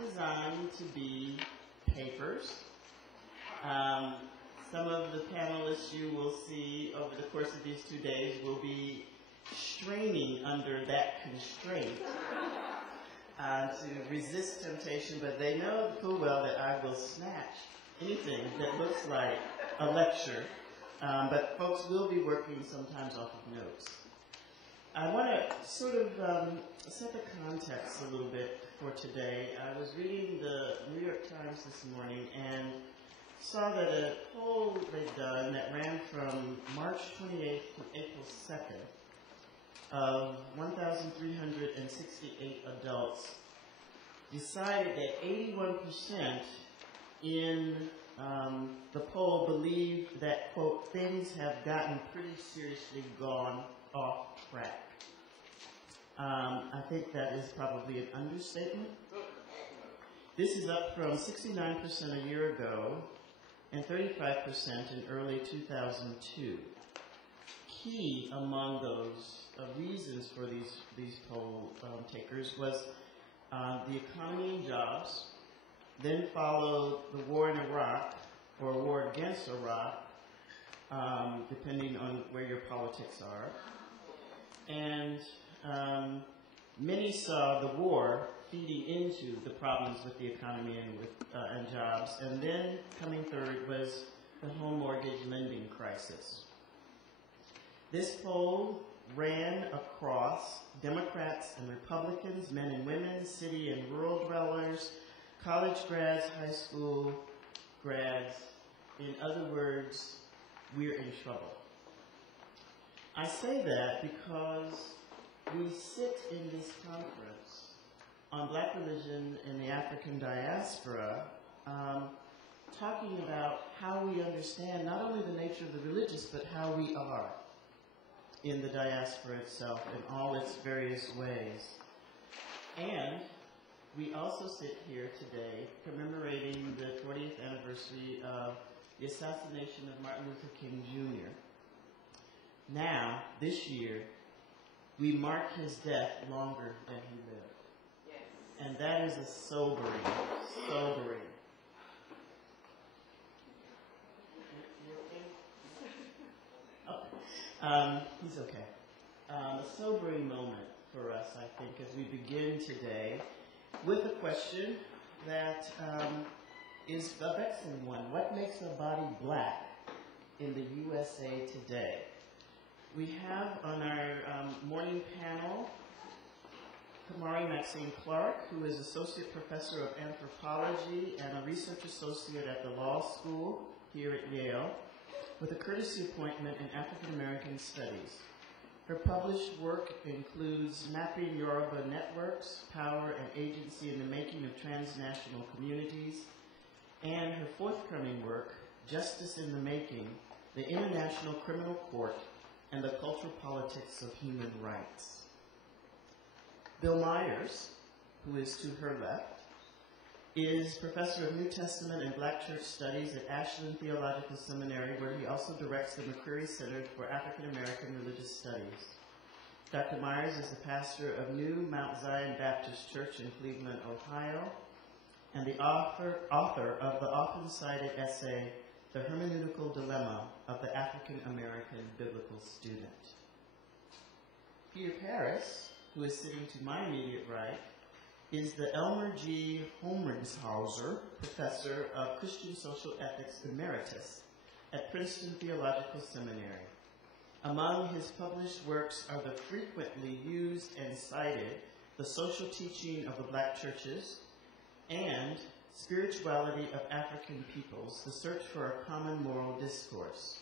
designed to be papers. Some of the panelists you will see over the course of these 2 days will be straining under that constraint to resist temptation, but they know full well that I will snatch anything that looks like a lecture, but folks will be working sometimes off of notes. I want to sort of set the context a little bit for today. I was reading the New York Times this morning and saw that a poll they'd done that ran from March 28th to April 2nd of 1,368 adults decided that 81% in the poll believed that, quote, things have gotten pretty seriously gone off track. I think that is probably an understatement. This is up from 69% a year ago and 35% in early 2002. Key among those reasons for these poll takers was the economy and jobs, then followed the war in Iraq, or war against Iraq, depending on where your politics are. And many saw the war feeding into the problems with the economy and jobs. And then coming third was the home mortgage lending crisis. This poll ran across Democrats and Republicans, men and women, city and rural dwellers, college grads, high school grads. In other words, we're in trouble. I say that because we sit in this conference on Black religion in the African diaspora, talking about how we understand not only the nature of the religious, but how we are in the diaspora itself in all its various ways. And we also sit here today commemorating the 40th anniversary of the assassination of Martin Luther King Jr. Now, this year, we mark his death longer than he lived. Yes. And that is a sobering. He's okay. A sobering moment for us, I think, as we begin today with a question that is a vexing one. What makes a body black in the USA today? We have on our morning panel Kamari Maxine Clarke, who is Associate Professor of Anthropology and a Research Associate at the Law School here at Yale, with a courtesy appointment in African American Studies. Her published work includes Mapping Yoruba Networks, Power and Agency in the Making of Transnational Communities, and her forthcoming work, Justice in the Making, the International Criminal Court and the Cultural Politics of Human Rights. Bill Myers, who is to her left, is Professor of New Testament and Black Church Studies at Ashland Theological Seminary, where he also directs the McCreary Center for African American Religious Studies. Dr. Myers is the pastor of New Mount Zion Baptist Church in Cleveland, Ohio, and the author of the often cited essay, The Hermeneutical Dilemma of the African American Biblical Student. Peter Paris, who is sitting to my immediate right, is the Elmer G. Homringshauser Professor of Christian Social Ethics Emeritus at Princeton Theological Seminary. Among his published works are the frequently used and cited The Social Teaching of the Black Churches and Spirituality of African Peoples, The Search for a Common Moral Discourse.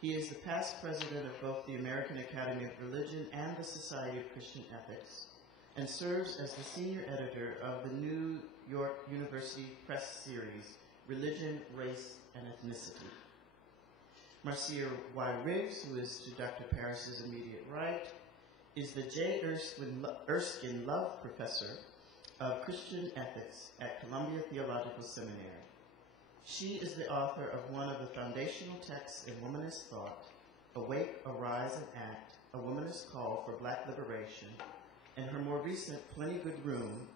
He is the past president of both the American Academy of Religion and the Society of Christian Ethics, and serves as the senior editor of the New York University Press series, Religion, Race, and Ethnicity. Marcia Y. Riggs, who is to Dr. Paris's immediate right, is the J. Erskine Love Professor of Christian Ethics at Columbia Theological Seminary. She is the author of one of the foundational texts in womanist thought, Awake, Arise, and Act, A Womanist Call for Black Liberation, and her more recent Plenty Good Room,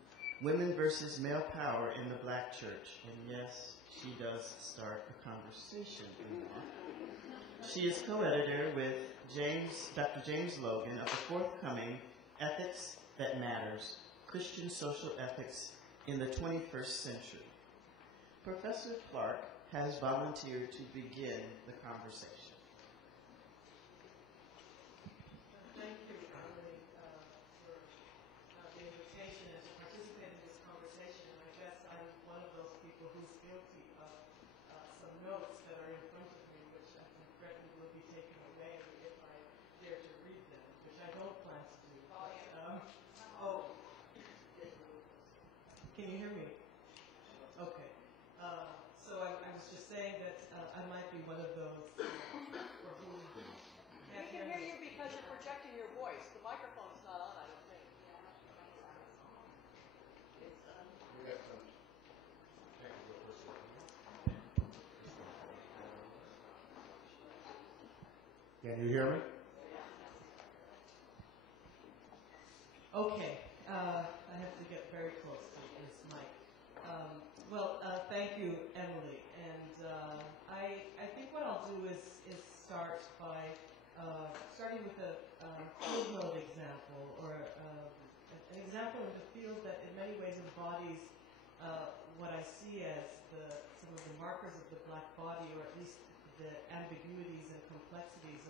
Women versus Male Power in the Black Church. And yes, she does start a conversation in that. She is co-editor with Dr. James Logan of the forthcoming Ethics That Matters, Christian Social Ethics in the 21st Century. Professor Clarke has volunteered to begin the conversation. Thank you, Emilie, for the invitation and to participate in this conversation. And I guess I'm one of those people who's guilty of some notes that are in front of me, which I think threaten will be taken away if I dare to read them, which I don't plan to do. Can you hear me? Okay. So I was just saying that I might be one of those for whom we can hear you because you're projecting your voice. The microphone's not on, I don't think. Can you hear me? Okay. I have to get very close to this mic. Thank you, Emilie. And I think what I'll do is start by starting with a field note example, or an example in the field that in many ways embodies what I see as some of the markers of the Black body, or at least the ambiguities and complexities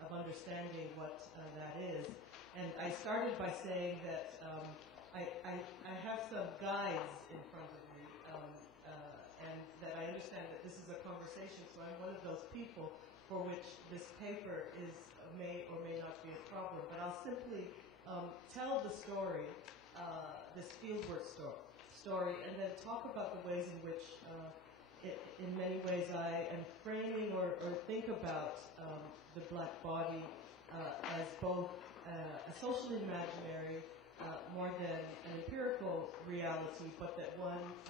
of understanding what that is. And I started by saying that I have some guides in front of me, and that I understand that this is a conversation, so I'm one of those people for which this paper may or may not be a problem. But I'll simply tell the story, this fieldwork story, and then talk about the ways in which, in many ways, I am framing or think about the Black body as both a social imaginary, more than an empirical reality, but that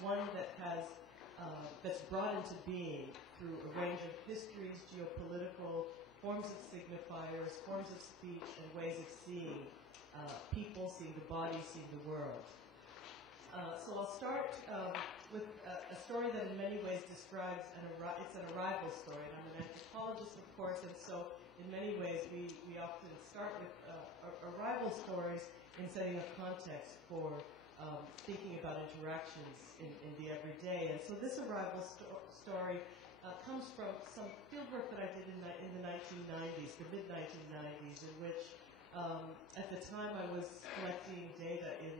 one that has that's brought into being through a range of histories, geopolitical forms of signifiers, forms of speech, and ways of seeing people, seeing the body, seeing the world. So I'll start with a story that in many ways describes it's an arrival story. And I'm an anthropologist, of course, and so in many ways we often start with arrival stories in setting a context for thinking about interactions in the everyday. And so this arrival story comes from some fieldwork that I did in the 1990s, the mid-1990s, in which at the time I was collecting data in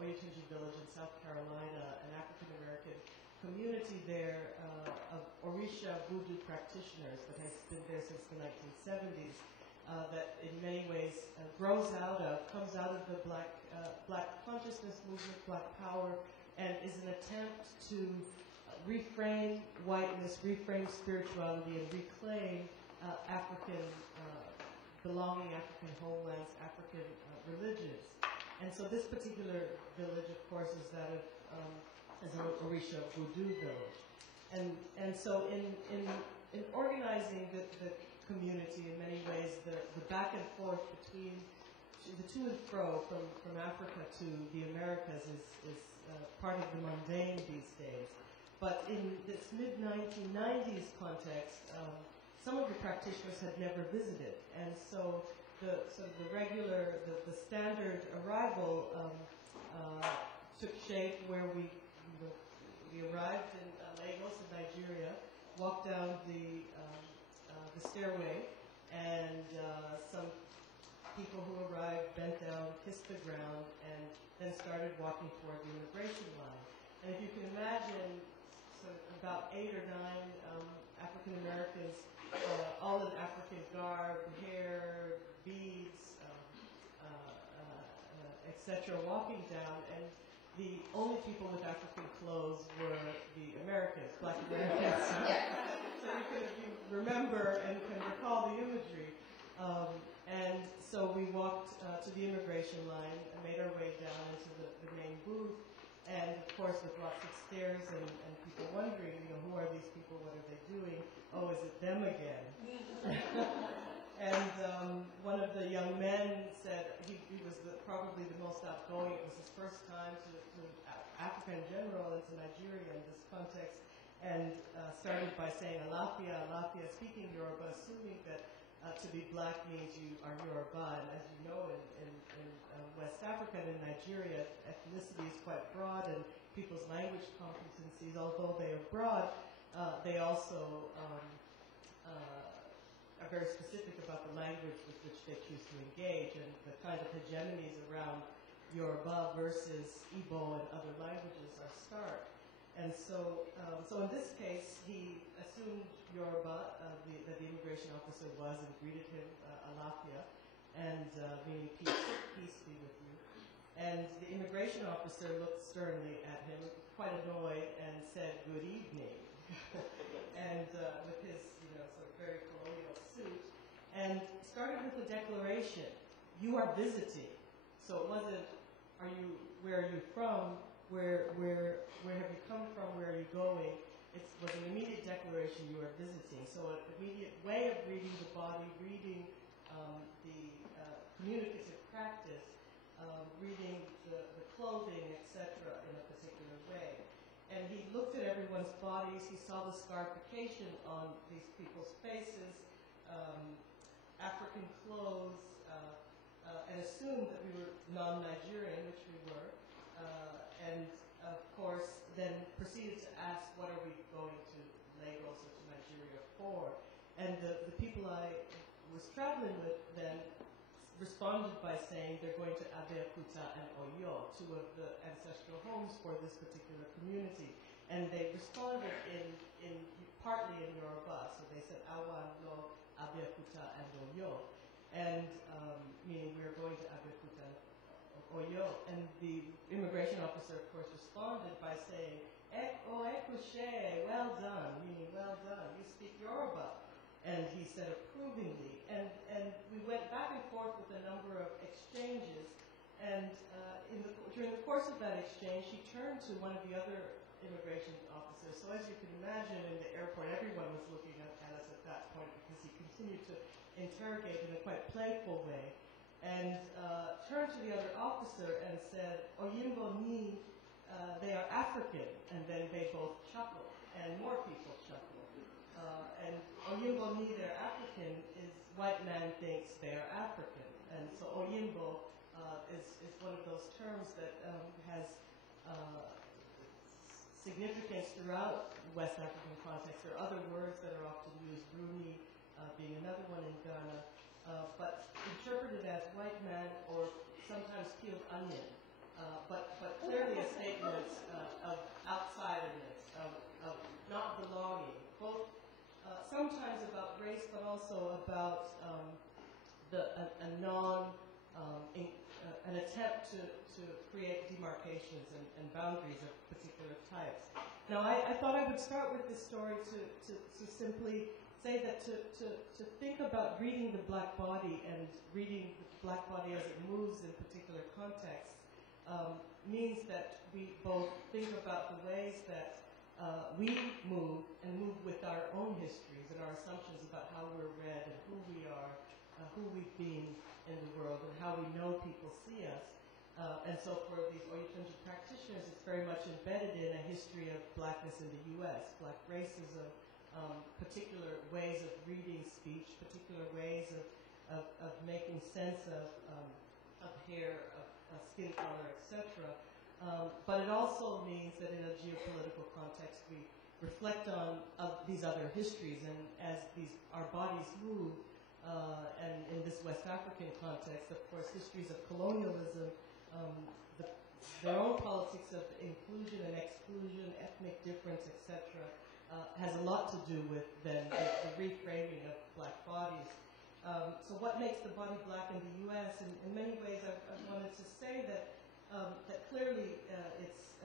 Oyatunji Village in South Carolina, an African-American community there of Orisha voodoo practitioners that has been there since the 1970s. That in many ways comes out of the Black consciousness movement, Black power, and is an attempt to reframe whiteness, reframe spirituality, and reclaim African belonging, African homelands, African religions. And so this particular village, of course, is that of is an Orisha voodoo village. And so in organizing the community, in many ways, the back and forth between the to and fro from Africa to the Americas is part of the mundane these days. But in this mid-1990s context, some of the practitioners had never visited, and so the standard arrival took shape where we arrived in Lagos, in Nigeria, walked down the stairway, and some people who arrived bent down, kissed the ground, and then started walking toward the immigration line. And if you can imagine, sort of about 8 or 9 African Americans, all in African garb, hair, beads, etc., walking down, and the only people with African clothes were the Americans, Black Americans. So you remember and can recall the imagery. And so we walked to the immigration line and made our way down into the main booth, and of course with lots of stares and people wondering, who are these people? What are they doing? Oh, is it them again? And one of the young men said he was probably the most outgoing. It was his first time to Africa in general and to Nigeria in this context, and started by saying Alafia, Alafia, speaking Yoruba, assuming that to be black means you are Yoruba. And as you know, in West Africa and in Nigeria, ethnicity is quite broad, and people's language competencies, although they are broad, they also are very specific about the language with which they choose to engage, and the kind of hegemonies around Yoruba versus Igbo and other languages are stark. And so in this case, he assumed Yoruba, that the immigration officer was, and greeted him Alafia, and meaning peace be with you. And the immigration officer looked sternly at him, quite annoyed, and said, "Good evening," and with his sort of very colonial suit, and started with a declaration: "You are visiting." So it wasn't, where are you from? Where have you come from? Where are you going? It was an immediate declaration: you are visiting. So an immediate way of reading the body, reading the communicative practice, reading the clothing, etc., in a particular way. And he looked at everyone's bodies. He saw the scarification on these people's faces, African clothes, and assumed that we were non-Nigerian, which we were. And of course, then proceeded to ask, what are we going to Lagos or to Nigeria for? And the people I was traveling with then responded by saying they're going to Abeokuta and Oyo, two of the ancestral homes for this particular community. And they responded in partly in Yoruba, so they said Awa no Abeokuta and Oyo, and meaning we're going to Abeokuta and Oyo. And the immigration officer, of course, responded by saying, "Oh, ekuche, well done," meaning well done, you speak Yoruba. And he said approvingly. And we went back and forth with a number of exchanges. And during the course of that exchange, he turned to one of the other immigration officers. So as you can imagine, in the airport, everyone was looking at us at that point because he continued to interrogate in a quite playful way. And turned to the other officer and said, "Oyimbo ni, they are African." And then they both chuckled, and more people chuckled. And Oyimbo ni, they're African, is white man thinks they are African. And so Oyimbo is one of those terms that has significance throughout West African context. There are other words that are often used, Rumi being another one in Ghana, but interpreted as white man or sometimes peeled onion, but clearly a statement of outsiderness, of not belonging, both sometimes about race, but also about an attempt to create demarcations and boundaries of particular types. Now, I thought I would start with this story to simply say that to think about reading the black body and reading the black body as it moves in particular contexts means that we both think about the ways that we move and move with our own histories and our assumptions about how we're read and who we are, who we've been in the world, and how we know people see us. And so for these Oyotunji practitioners, it's very much embedded in a history of blackness in the U.S., black racism, particular ways of reading speech, particular ways of making sense of hair, of skin color, etc. But it also means that in a geopolitical context, we reflect on these other histories, and as our bodies move, and in this West African context, of course, histories of colonialism, their own politics of inclusion and exclusion, ethnic difference, etc., has a lot to do with then the reframing of black bodies. So what makes the body black in the U.S.? In many ways, I wanted to say that clearly it's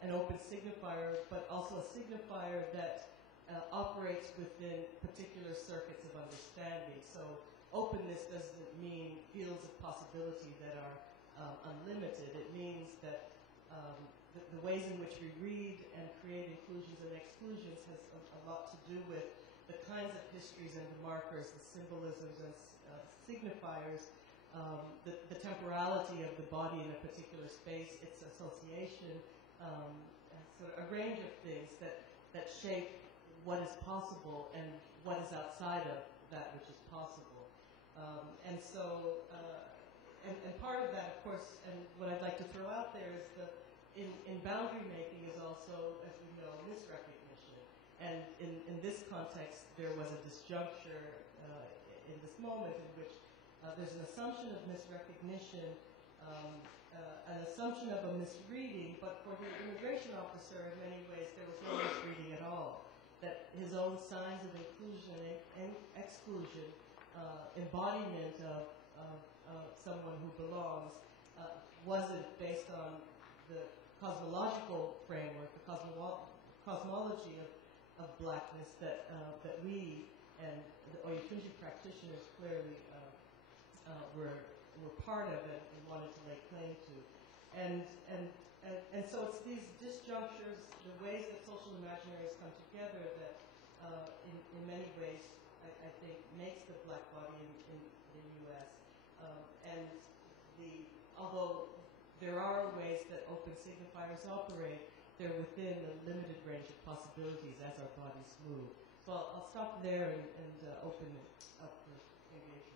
an open signifier, but also a signifier that operates within particular circuits of understanding. So openness doesn't mean fields of possibility that are unlimited. It means that the ways in which we read and create inclusions and exclusions has a lot to do with the kinds of histories and the markers, the symbolisms and signifiers, the temporality of the body in a particular space, its association, sort of a range of things that shape what is possible and what is outside of that which is possible. And so, and part of that, of course, and what I'd like to throw out there is in boundary making is also, as we know, misrecognition. And in this context, there was a disjuncture in this moment in which there's an assumption of misrecognition, an assumption of a misreading, but for the immigration officer, in many ways, there was no misreading at all. That his own signs of inclusion and exclusion, embodiment of someone who belongs, wasn't based on the cosmological framework, the cosmology of blackness that we and the Oyetunji practitioners clearly were part of it and wanted to lay claim to. And so it's these disjunctures, the ways that social imaginaries come together that in many ways I think makes the black body in the U.S. And although there are ways that open signifiers operate, they're within a limited range of possibilities as our bodies move. So I'll stop there and open it up for engagement.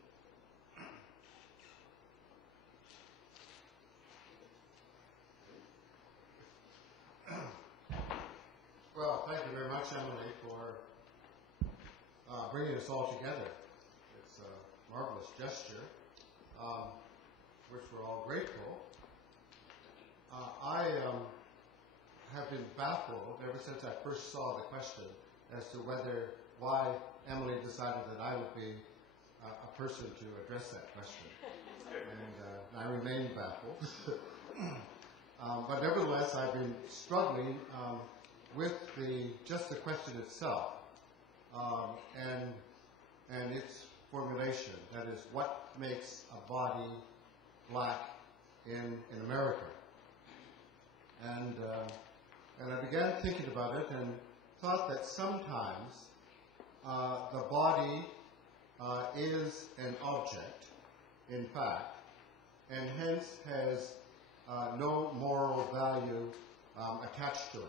Well, thank you very much, Emilie, for bringing us all together. It's a marvelous gesture, which we're all grateful. I have been baffled ever since I first saw the question as to why Emilie decided that I would be a person to address that question. And I remain baffled. But nevertheless, I've been struggling with just the question itself and its formulation. That is, what makes a body black in America? And I began thinking about it and thought that sometimes the body is an object, in fact, and hence has no moral value attached to it.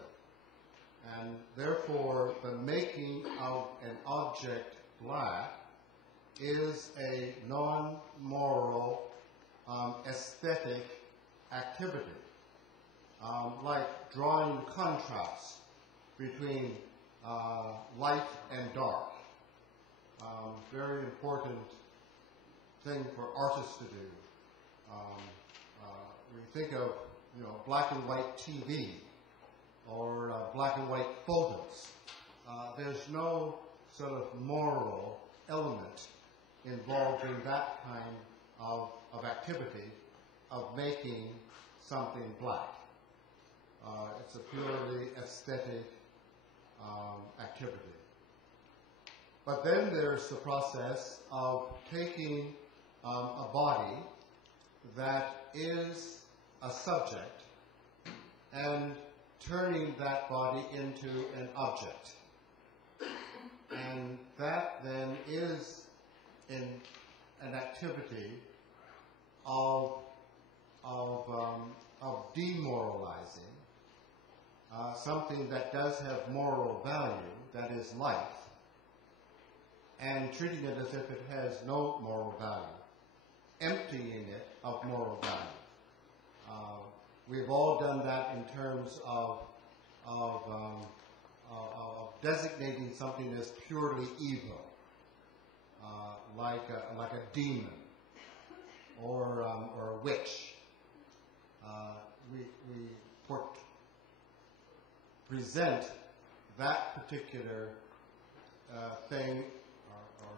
And therefore, the making of an object black is a non-moral aesthetic activity, like drawing contrast between light and dark. Very important thing for artists to do. We think of, black and white TV or black and white photos. There's no sort of moral element involved in that kind of activity of making something black. It's a purely aesthetic activity. But then there's the process of taking a body that is a subject and turning that body into an object. And that then is in an activity of demoralizing something that does have moral value, that is life, and treating it as if it has no moral value, emptying it of moral value. We've all done that in terms of designating something as purely evil, like a demon or a witch. We present that particular thing or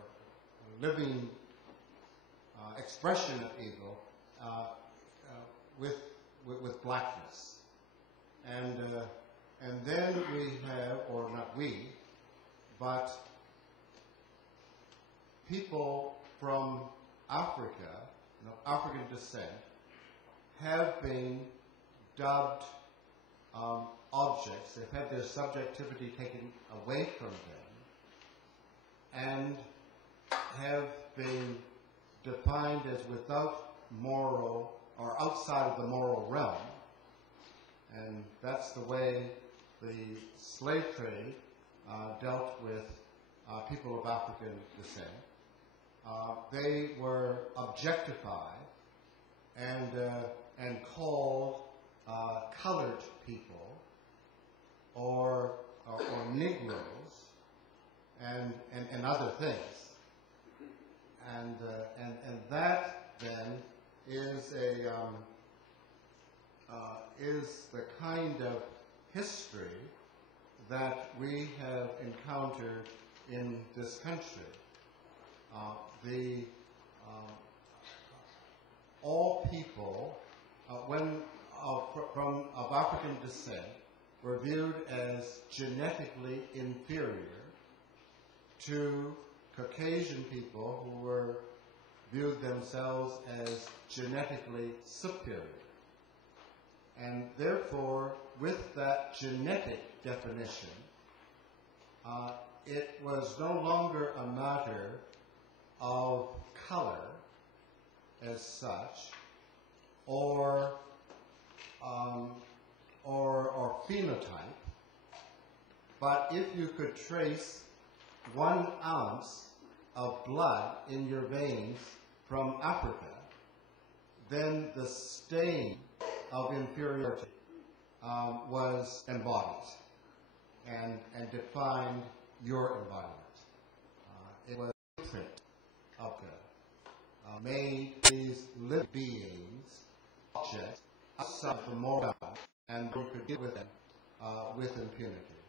living expression of evil with blackness, and then we have, or not we, but people from Africa, African descent, have been dubbed objects. They've had their subjectivity taken away from them and have been defined as without moral or outside of the moral realm. And that's the way the slave trade dealt with people of African descent. They were objectified and called colored people or Negroes and other things. And that then is the kind of history that we have encountered in this country. All people, of African descent, were viewed as genetically inferior to Caucasian people who were viewed themselves as genetically superior. And therefore, with that genetic definition, it was no longer a matter of color as such, or phenotype, but if you could trace 1 ounce of blood in your veins from Africa, then the stain of inferiority was embodied and defined your embodiment. It was a print of God. Made these living beings objects outside the moral, and you could deal with them with impunity,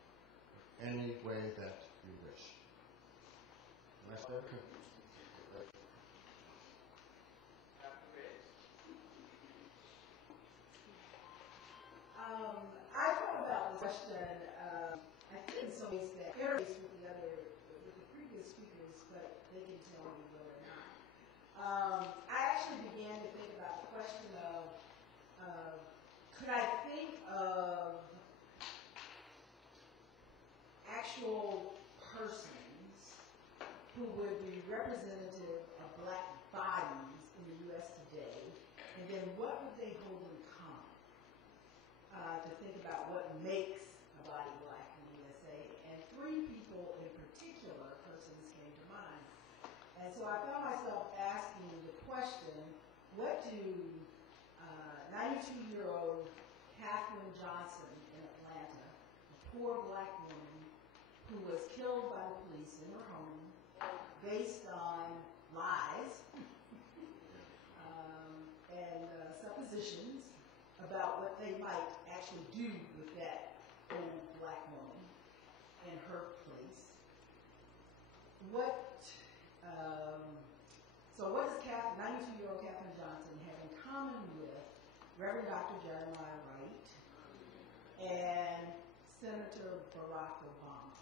any way that you wish. I thought about this question, I think in some ways that varies with the previous speakers, but they can tell me whether or not. I actually began to think about the question of, could I think of actual persons who would be representative of black bodies in the U.S. today, and then what would they hold in common? To think about what makes a body black in the USA, and 3 people in particular, persons came to mind. And so I found myself asking the question, what do 92-year-old Katherine Johnson in Atlanta, a poor black woman who was killed by the police in her home based on lies and suppositions about what they might actually do with that old black woman in her place. So what does 92-year-old Katherine Johnson have in common with Reverend Dr. Jeremiah Wright and Senator Barack Obama,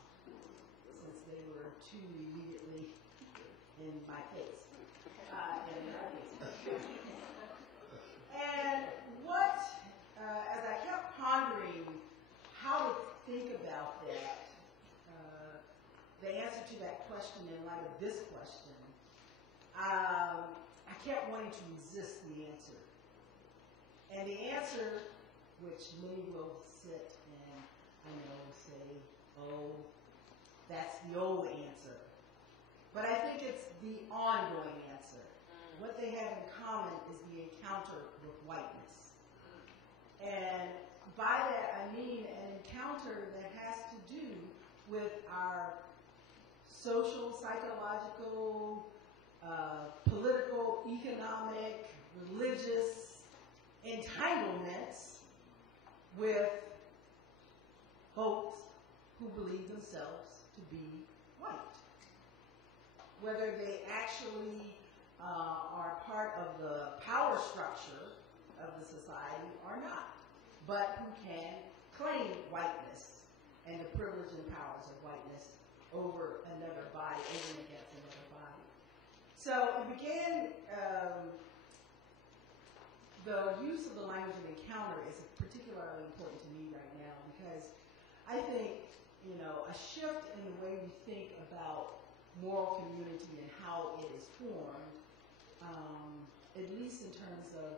since they were 2 immediately in my face, in our faces. And what, as I kept pondering how to think about that, the answer to that question in light of this question, I kept wanting to resist the answer. And the answer, which many will sit and, say, oh, that's the old answer. But I think it's the ongoing answer. What they have in common is the encounter with whiteness. And by that I mean an encounter that has to do with our social, psychological, political, economic, religious entanglements with folks who believe themselves to be white. Whether they actually are part of the power structure of the society or not, but who can claim whiteness and the privilege and powers of whiteness over another body, over and against another body. So it began, the use of the language of encounter is particularly important to me right now because I think, a shift in the way we think about moral community and how it is formed, at least in terms of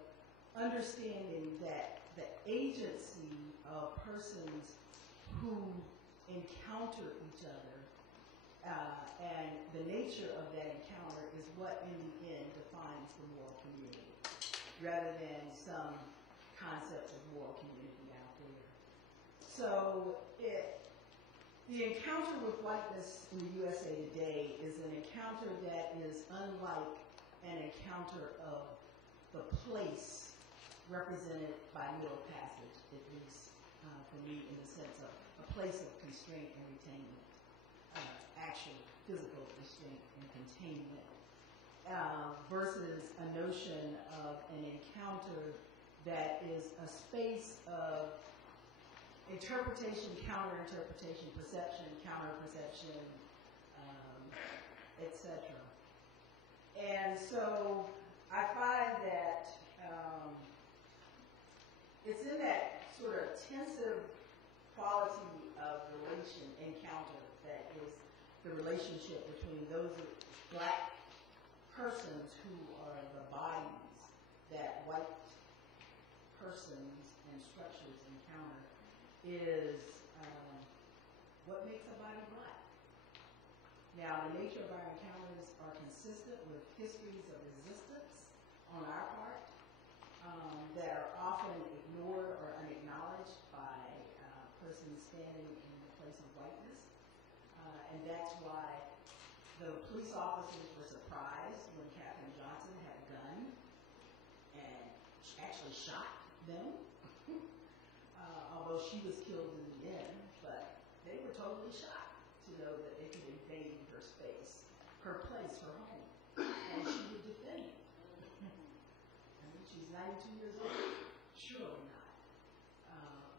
understanding that the agency of persons who encounter each other and the nature of that encounter is what in the end defines the moral community, rather than some concept of moral community out there. So the encounter with whiteness in the USA today is an encounter that is unlike an encounter of the place represented by Middle Passage, at least for me, in the sense of a place of constraint and retainment, actual physical restraint and containment, versus a notion of an encounter that is a space of interpretation, counter-interpretation, perception, counter-perception, etc. And so I find that it's in that sort of tensive quality of encounter that is the relationship between those black persons who are the bodies that white persons and structures encounter is what makes a body black. Now, the nature of our encounters are consistent with histories of resistance on our part that are often ignored or unacknowledged by persons standing in the place of whiteness. And that's why the police officers were surprised when Katherine Johnson had a gun and actually shot them. Although she was killed in the end, but they were totally shocked to know that they could invade her space, her place, her home, and she would defend it. I mean, she's 92 years old. Surely not.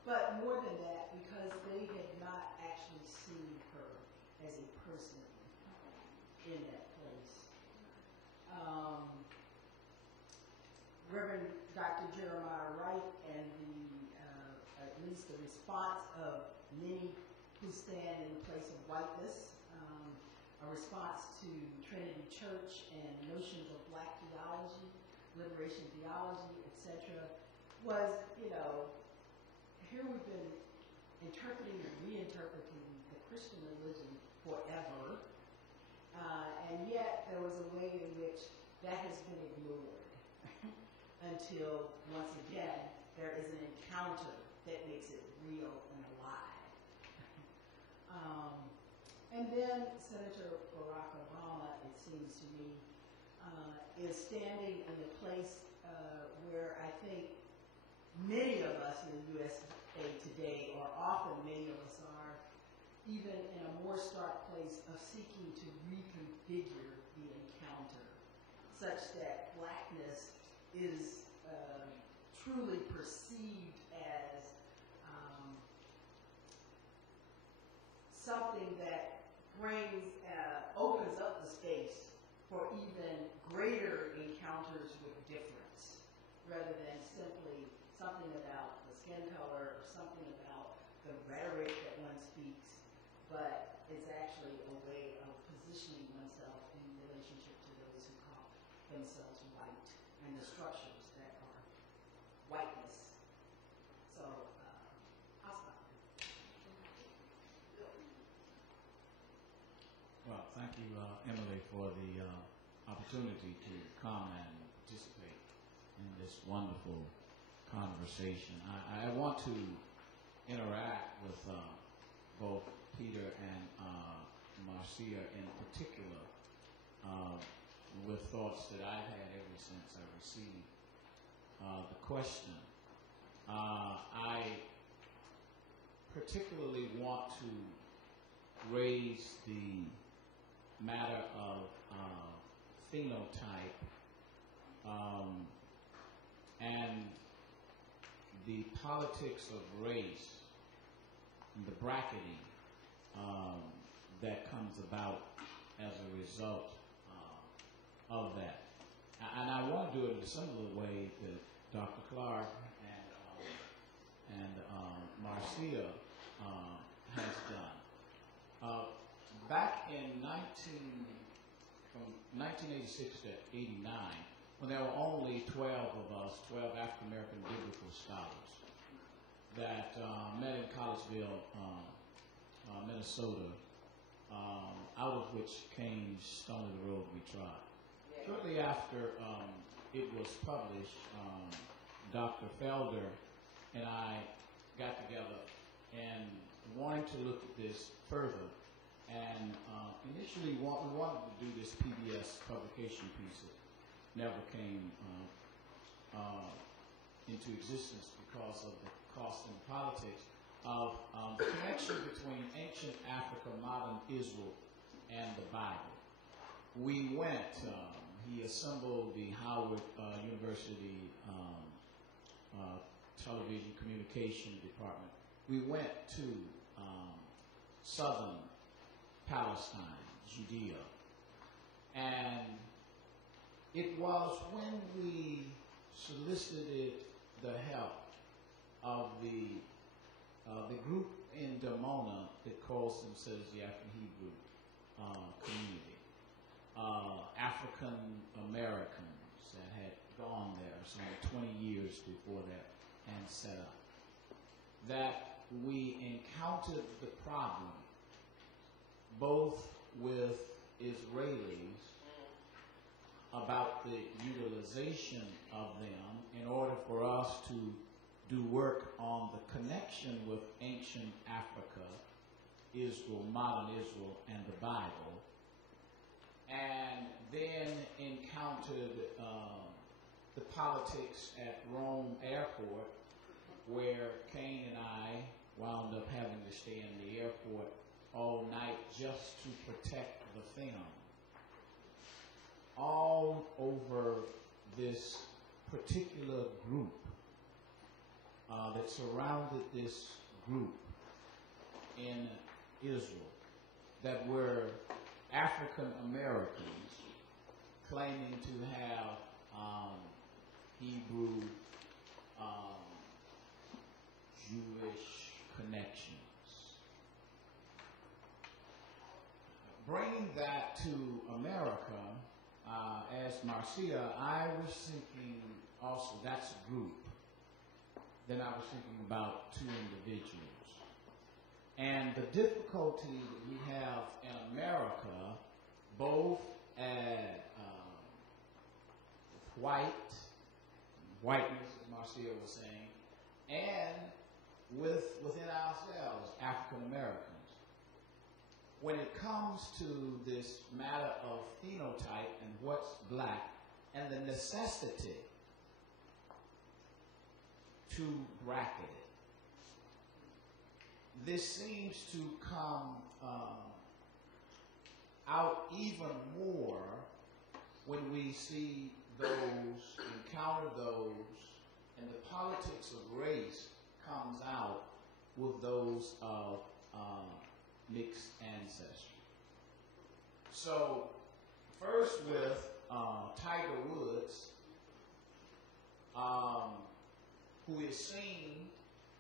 But more than that, because they had not actually seen her as a person in that place. Reverend Dr. Jeremiah Wright and at least the response of many who stand in the place of whiteness, a response to Trinity Church and notions of black theology, liberation theology, etc., was, here we've been interpreting and reinterpreting the Christian religion forever, and yet there was a way in which that has been ignored until, once again, there is an encounter that makes it real and alive. And then Senator Barack Obama, it seems to me, is standing in the place where I think many of us in the USA today, or often many of us are, even in a more stark place of seeking to reconfigure the encounter, such that blackness is truly perceived as something that opens up the space for even greater encounters with difference, rather than simply something about the skin color or something about the rhetoric that one speaks, but it's actually a way of positioning oneself in relationship to those who call themselves white and the structures that are whiteness. So, I'll stop there. Well, thank you, Emilie, for the opportunity to come and participate in this wonderful conversation. I want to interact with both Peter and Marcia in particular with thoughts that I've had ever since I received the question. I particularly want to raise the matter of phenotype and the politics of race and the bracketing that comes about as a result of that. And I want to do it in a similar way Dr. Clarke and Marcia has done. Back in from 1986 to 89, when there were only 12 of us, 12 African American biblical scholars, that met in Collegeville, Minnesota, out of which came Stone of the Road We Trod. Shortly after it was published, Dr. Felder and I got together and wanted to look at this further. And initially, we wanted to do this PBS publication piece that never came into existence because of the cost and politics of the connection between ancient Africa, modern Israel, and the Bible. We went, he assembled the Howard University Television Communication Department. We went to southern Palestine, Judea. And it was when we solicited the help of the group in Damona that calls themselves the African Hebrew community, African Americans that had gone there some 20 years before that and set up, that we encountered the problem both with Israelis about the utilization of them in order for us to do work on the connection with ancient Africa, Israel, modern Israel, and the Bible, and then encountered the politics at Rome Airport, where Kane and I wound up having to stay in the airport all night just to protect the film. All over this particular group that surrounded this group in Israel that were African Americans claiming to have Hebrew, Jewish connections. Bringing that to America, as Marcia, I was thinking also that's a group. Then I was thinking about two individuals. And the difficulty that we have in America, both at whiteness, as Marcia was saying, and within ourselves, African Americans. When it comes to this matter of phenotype and what's black and the necessity to bracket it, this seems to come out even more when we see those, encounter those, and the politics of race comes out with those of mixed ancestry. So, first with Tiger Woods, who is seen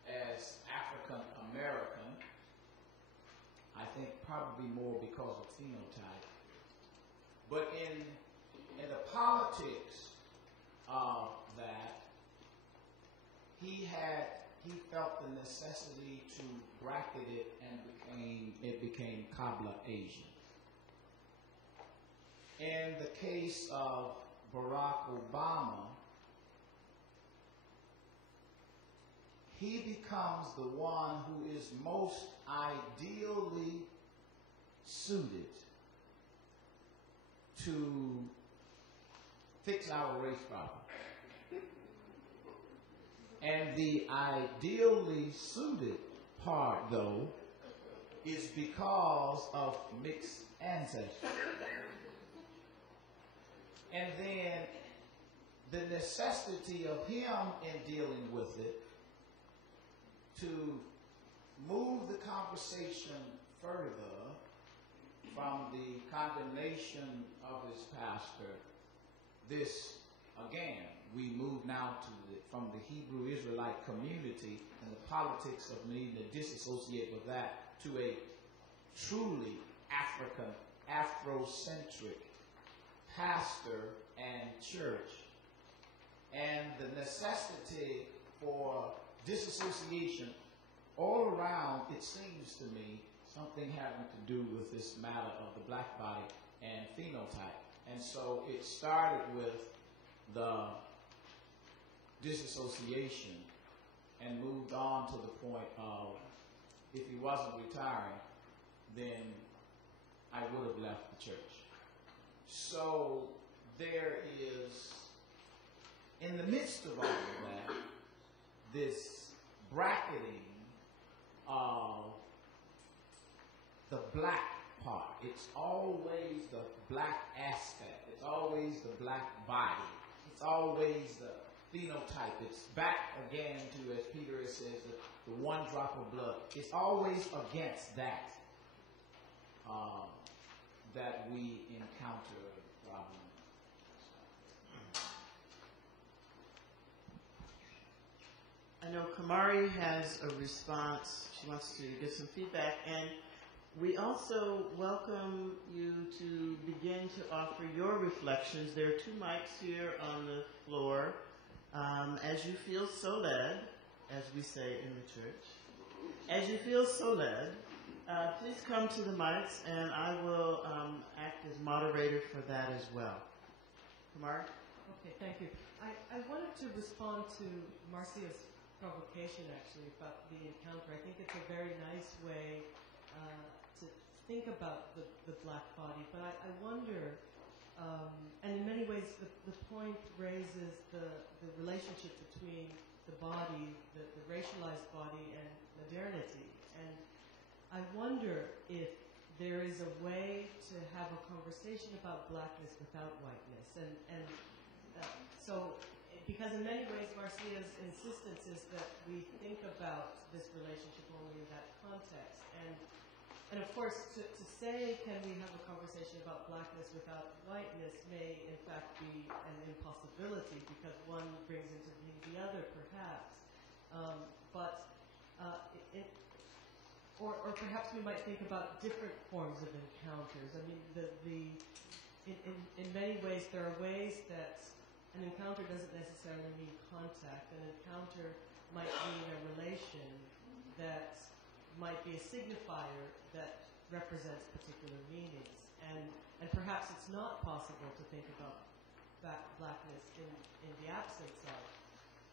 as African American, I think probably more because of phenotype. But in the politics of that, he felt the necessity to bracket it and it became Kabla Asian. In the case of Barack Obama, he becomes the one who is most ideally suited to fix our race problem. And the ideally suited part, though, is because of mixed ancestry. And then the necessity of him in dealing with it to move the conversation further from the condemnation of his pastor, this, again, we move now to from the Hebrew Israelite community and the politics of needing to disassociate with that to a truly African, Afrocentric pastor and church, and the necessity for disassociation all around, it seems to me, something having to do with this matter of the black body and phenotype. And so it started with the disassociation and moved on to the point of, if he wasn't retiring, then I would have left the church. So there is, in the midst of all of that, this bracketing of the black part. It's always the black aspect. It's always the black body. It's always the phenotype. It's back again to, as Peter says, the one drop of blood. It's always against that that we encounter problems. I know Kamari has a response. She wants to get some feedback, and we also welcome you to begin to offer your reflections. There are 2 mics here on the floor. As you feel so led, as we say in the church, as you feel so led, please come to the mics, and I will act as moderator for that as well. Kamari? Okay, thank you. I wanted to respond to Marcia's provocation, actually, about the encounter. I think it's a very nice way to think about the black body, but I wonder, and in many ways the point raises the relationship between the body, the racialized body, and modernity. And I wonder if there is a way to have a conversation about blackness without whiteness. And so, because in many ways Marcia's insistence is that we think about this relationship only in that context. And of course, to say, can we have a conversation about blackness without whiteness may in fact be an impossibility, because one brings into being the other, perhaps. Or perhaps we might think about different forms of encounters. I mean, in many ways, there are ways that an encounter doesn't necessarily mean contact. An encounter might mean a relation that might be a signifier that represents particular meanings. And perhaps it's not possible to think about blackness in the absence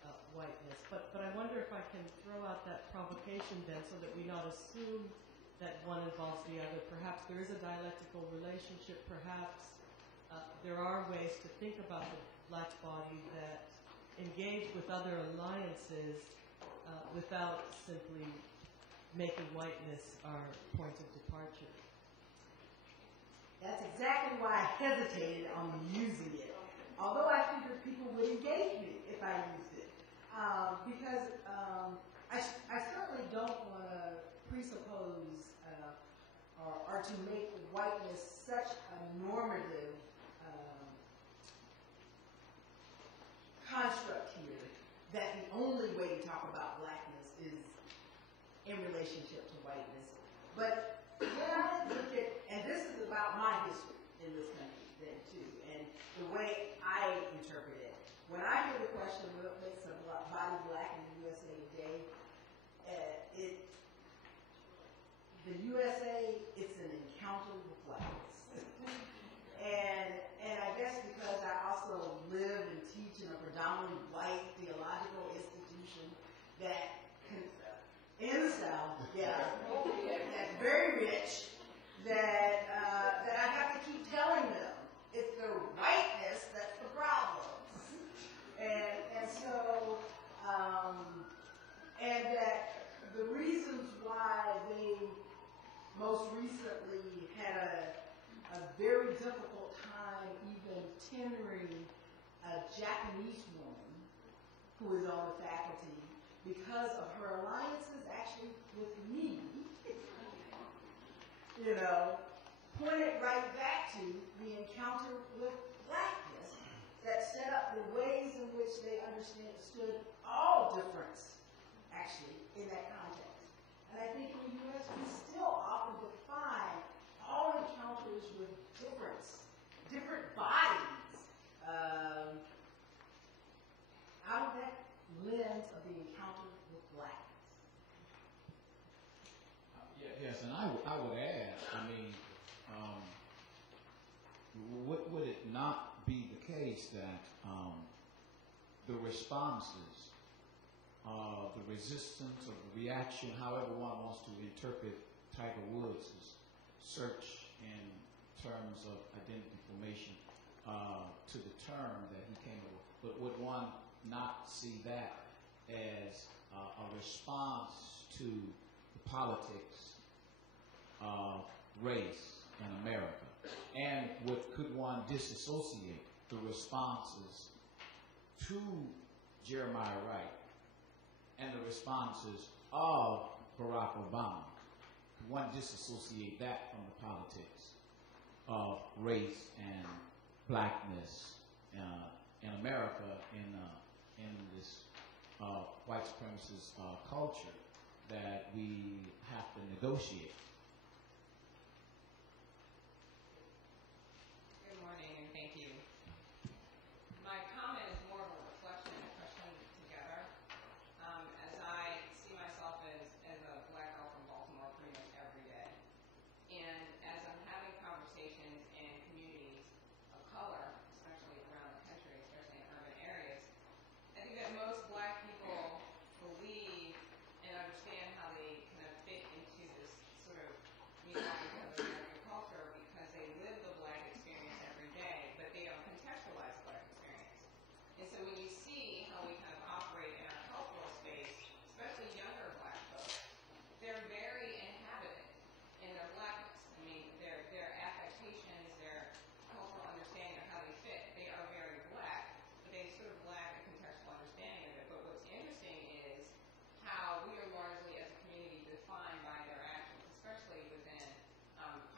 of whiteness. But I wonder if I can throw out that provocation then, so that we not assume that one involves the other. Perhaps there is a dialectical relationship. Perhaps there are ways to think about the black body that engage with other alliances without simply making whiteness our point of departure. That's exactly why I hesitated on using it. Although I figured people would engage me if I used it. Because I certainly don't want to presuppose or to make whiteness such a normative construct here that the only way to talk about blackness is in relationship to whiteness. But when I look at, and this is about my history in this country then too, and the way I interpret it. When I hear the question, what makes a body black in the USA today, the USA, it's an encounter with blackness. and I guess because I also live and teach in a predominantly white theological institution that in the South, that's very rich, that I have to keep telling them it's the whiteness that's the problem. And so, and that the reasons why they most recently had a very difficult time even tendering a Japanese woman who is on the faculty because of her alliances actually with me, you know, pointed right back to the encounter with blackness that set up the ways in which they understood all difference, actually, in that context. And I think in the U.S. we still often define all encounters with difference, different bodies, out of that lens of the encounter with blackness. Yes, and I would add, I mean, would it not be the case that the responses, the resistance or the reaction, however one wants to interpret Tiger Woods' search in terms of identity formation to the term that he came up with, but would one not see that as a response to the politics of race in America? And could one disassociate the responses to Jeremiah Wright and the responses of Barack Obama? Could one disassociate that from the politics of race and blackness in America in this white supremacist culture that we have to negotiate? Good morning, and thank you. My comment is more of a reflection and a question together. As I see myself as a black girl from Baltimore pretty much every day, and as I'm having conversations in communities of color, especially around the country, especially in urban areas, I think that most black people believe and understand how they kind of fit into this sort of meatloaf of American culture because they live the black experience every day, but they don't contextualize the black experience. And so when you see how we kind of operate in our cultural space, especially younger black folks, they're very inhabited in their blackness. I mean, their affectations, their cultural understanding of how they fit, they are very black, but they sort of lack a contextual understanding of it. But what's interesting is how we are largely, as a community, defined by their actions, especially within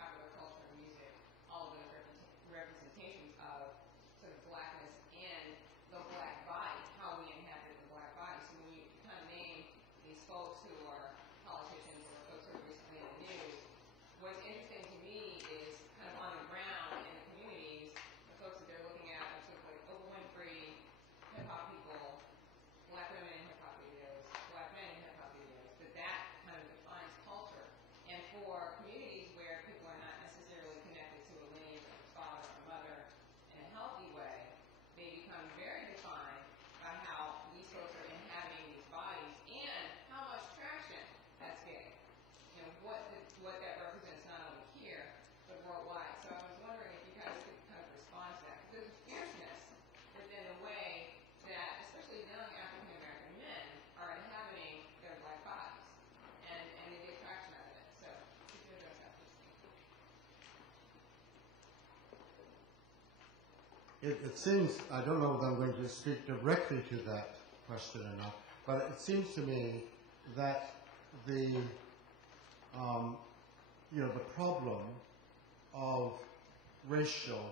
popular culture and music, all of those representations of sort of blackness in the black body, how we inhabit the black body. So when you kind of name these folks who are politicians or folks who are recently in the news, what's interesting to me is kind of on the ground in the communities, the folks that they're looking at are sort of like Oprah Winfrey, hip-hop people, black women in hip-hop videos, black men in hip-hop videos, that kind of defines culture. And for communities where people are not necessarily connected to a lineage of a father or mother in a healthy way, they become very defined by how these folks are inhabiting these bodies and how much traction that's getting. You know, what that represents not only here, but worldwide. So I was wondering if you guys could kind of respond to that. Because there's a fierceness within the way that, especially young African American men, are inhabiting their black bodies. And they get traction out of it. So if you address that, please. Thank you. It seems, I don't know whether I'm going to speak directly to that question or not, but it seems to me that the problem of racial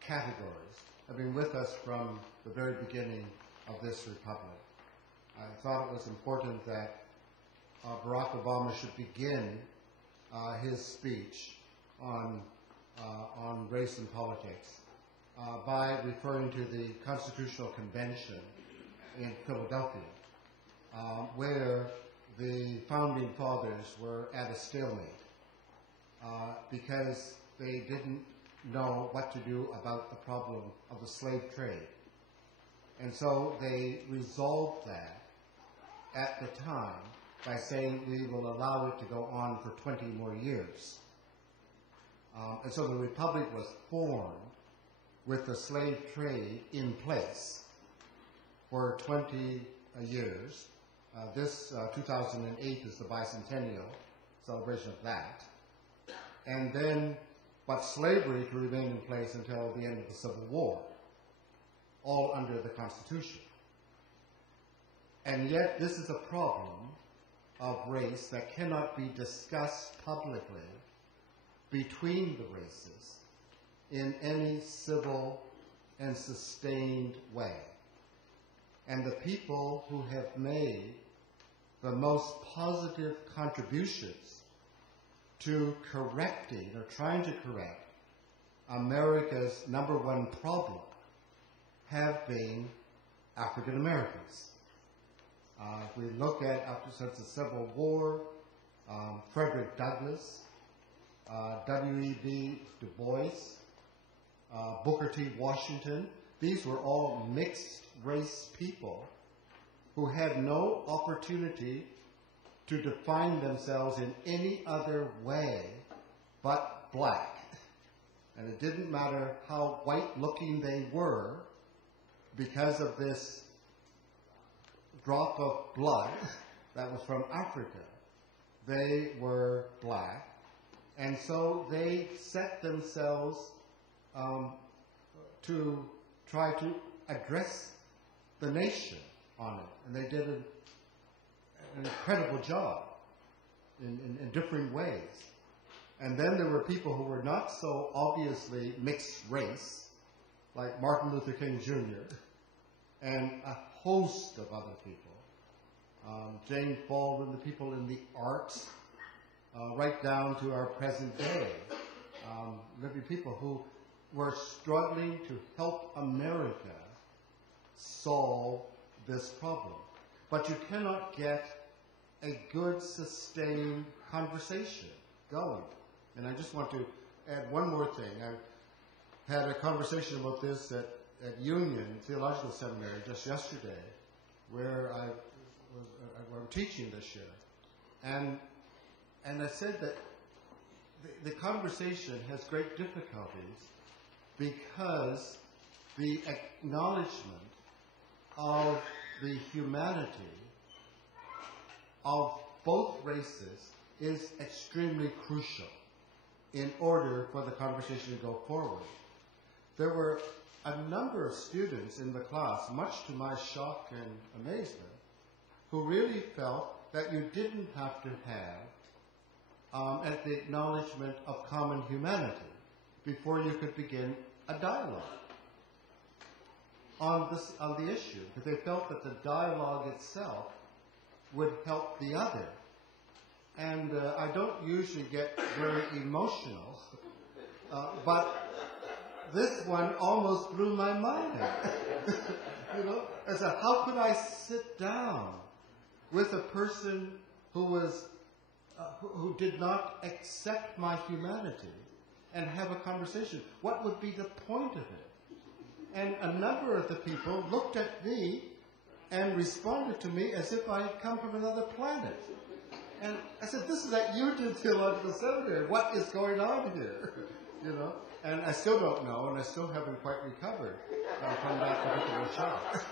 categories have been with us from the very beginning of this republic. I thought it was important that Barack Obama should begin his speech on race and politics by referring to the Constitutional Convention in Philadelphia, where the founding fathers were at a stalemate because they didn't know what to do about the problem of the slave trade. And so they resolved that at the time by saying we will allow it to go on for 20 more years. And so the Republic was formed with the slave trade in place for 20 years. This 2008 is the bicentennial celebration of that. And then, but slavery to remain in place until the end of the Civil War, all under the Constitution. And yet, this is a problem of race that cannot be discussed publicly between the races in any civil and sustained way. And the people who have made the most positive contributions to correcting or trying to correct America's number one problem have been African Americans. If we look at since the Civil War, Frederick Douglass, W.E.B. Du Bois, Booker T. Washington, these were all mixed race people who had no opportunity to define themselves in any other way but black. And it didn't matter how white-looking they were, because of this drop of blood that was from Africa. They were black, and so they set themselves to try to address the nation on it, and they did an incredible job in different ways. And then there were people who were not so obviously mixed race, like Martin Luther King Jr., and a host of other people. James Baldwin, the people in the arts, right down to our present day. Living people who were struggling to help America solve this problem. But you cannot get a good, sustained conversation going. And I just want to add one more thing. I had a conversation about this at Union Theological Seminary just yesterday, where I'm teaching this year. And I said that the conversation has great difficulties because the acknowledgement of the humanity of both races is extremely crucial in order for the conversation to go forward. There were a number of students in the class, much to my shock and amazement, who really felt that you didn't have to have at the acknowledgement of common humanity before you could begin a dialogue on the issue, because they felt that the dialogue itself would help the other. And I don't usually get very emotional, but this one almost blew my mind. You know, I said, how could I sit down with a person who was who did not accept my humanity and have a conversation? What would be the point of it? And a number of the people looked at me and responded to me as if I had come from another planet. And I said, this is at Union Theological Seminary. What is going on here? You know? And I still don't know, and I still haven't quite recovered from that particular shock.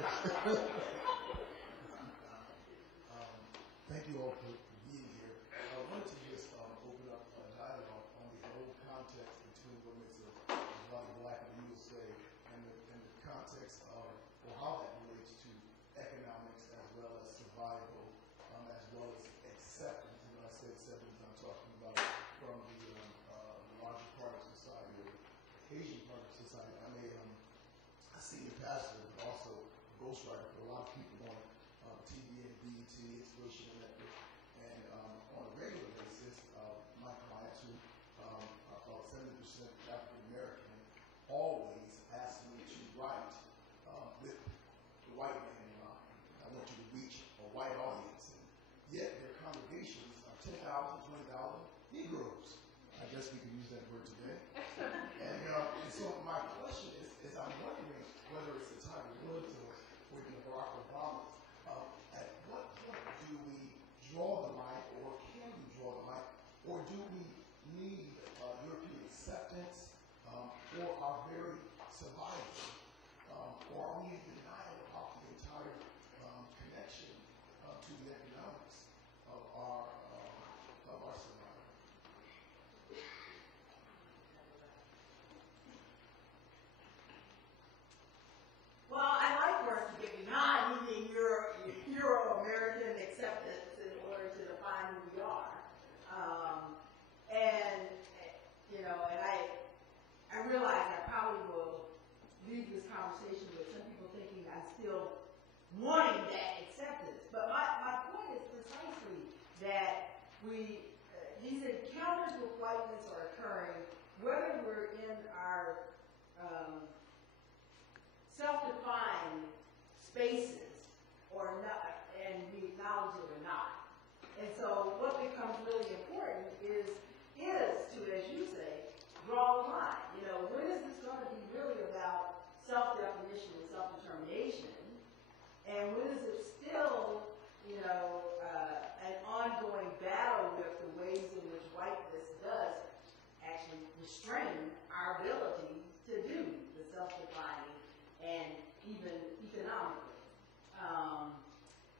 Thank you all for being here. I wanted to just open up a dialogue on the whole context between what makes a body black, and you will say, and the context of, or how that relates to economics as well as survival, as well as acceptance. And when I say acceptance, I'm talking about from the larger part of society, or Asian part of society. I'm a senior pastor, but also a ghostwriter for a lot of people on TV and BET, Inspiration Network, and on a regular basis, my clients who are about 70% African American always ask me to write with the white man in mind. I want you to reach a white audience, and yet their congregations are 10,000, 20,000 Negroes. I guess we can use that word today. And so my question is I'm wondering whether it's a time of good or whiteness are occurring, whether we're in our self-defined spaces or not, and we acknowledge it or not. And so what becomes really important is to, as you say, draw a line. You know, when is this going to be really about self-definition and self-determination? And when is it still, you know, an ongoing battle with the ways in which whiteness does actually restrain our ability to do the self-defining and even economically,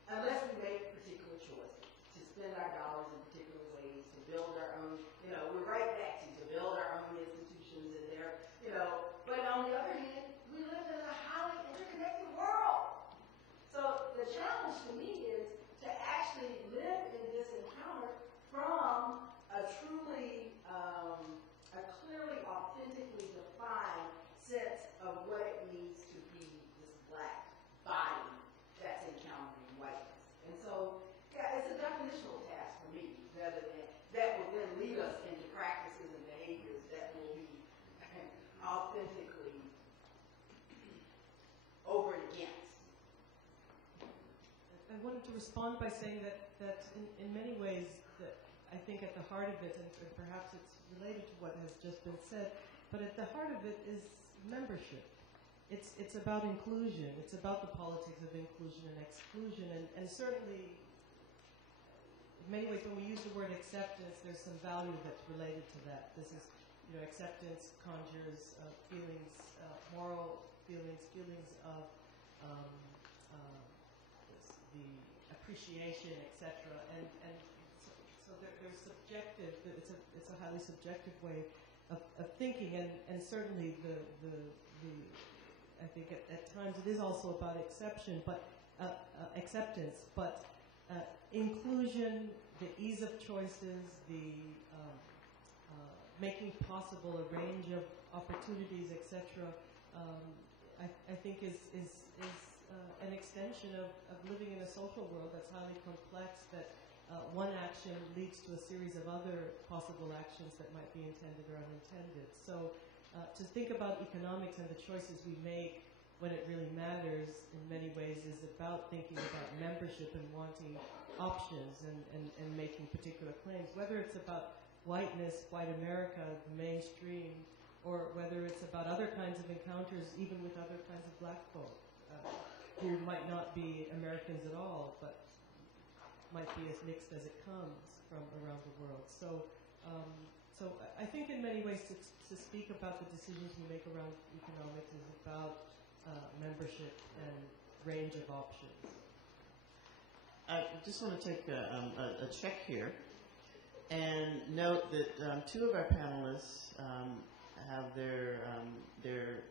unless we make particular choices to spend our dollars in particular ways, to build our own, you know, we're right back to build our own institutions in there, you know. But on the other hand, we live in a highly interconnected world. So the challenge to me is to actually live in this encounter from a truly, a clearly, authentically defined sense of what it means to be this black body that's encountering whiteness. And so, yeah, it's a definitional task for me, rather than that will then lead us into practices and behaviors that will be authentically over and against. I wanted to respond by saying that in many ways, that I think at the heart of it, and perhaps it's related to what has just been said, but at the heart of it is membership. It's about inclusion. It's about the politics of inclusion and exclusion, and certainly, in many ways, when we use the word acceptance, there's some value that's related to that. This is, you know, acceptance conjures feelings, moral feelings, feelings of the appreciation, etc. And so there's subjective. It's a highly subjective way of thinking, and certainly the I think at times it is also about acceptance, but inclusion, the ease of choices, the making possible a range of opportunities, etc. I think is an extension of living in a social world that's highly complex, that one action leads to a series of other possible actions that might be intended or unintended. So to think about economics and the choices we make when it really matters in many ways is about thinking about membership and wanting options and making particular claims, whether it's about whiteness, white America, the mainstream, or whether it's about other kinds of encounters, even with other kinds of black folk, who might not be Americans at all, but might be as mixed as it comes from around the world. So I think in many ways to speak about the decisions we make around economics is about membership and range of options. I just want to take a check here and note that two of our panelists have their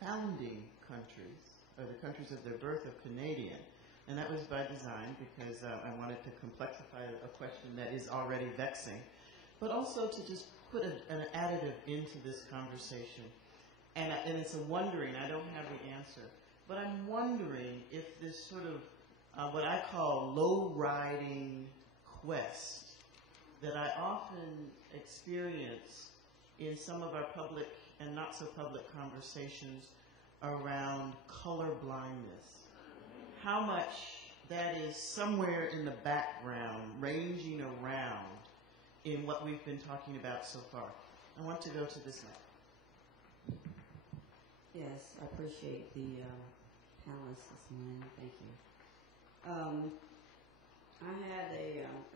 founding countries, or the countries of their birth, of Canadian. And that was by design, because I wanted to complexify a question that is already vexing, but also to just put an additive into this conversation. And it's a wondering, I don't have the answer, but I'm wondering if this sort of what I call low-riding quest that I often experience in some of our public and not so public conversations around color blindness, how much that is somewhere in the background, ranging around in what we've been talking about so far. I want to go to this now. Yes, I appreciate the panelists this morning. Thank you. I had I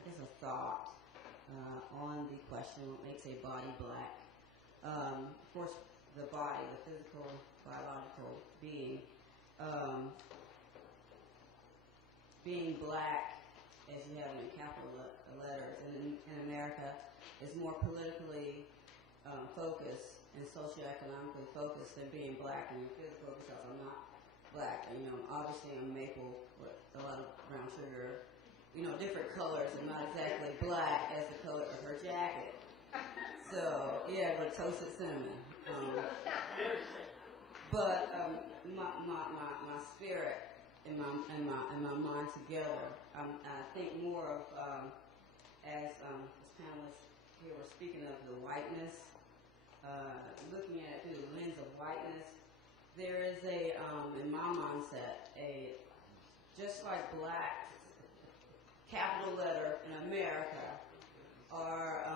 guess a thought on the question, what makes a body black? Of course, the body, the physical, biological being, being black, as you have in capital letters, and in America, is more politically focused and socioeconomically focused than being black and physical, because I'm not black. And, obviously I'm maple with a lot of brown sugar, different colors. I'm not exactly black as the color of her jacket. So, yeah, but toasted cinnamon. But my spirit and my mind together, I think more of, as panelists here were speaking of the whiteness, looking at it through the lens of whiteness, there is a, in my mindset, just like black, capital letter in America, are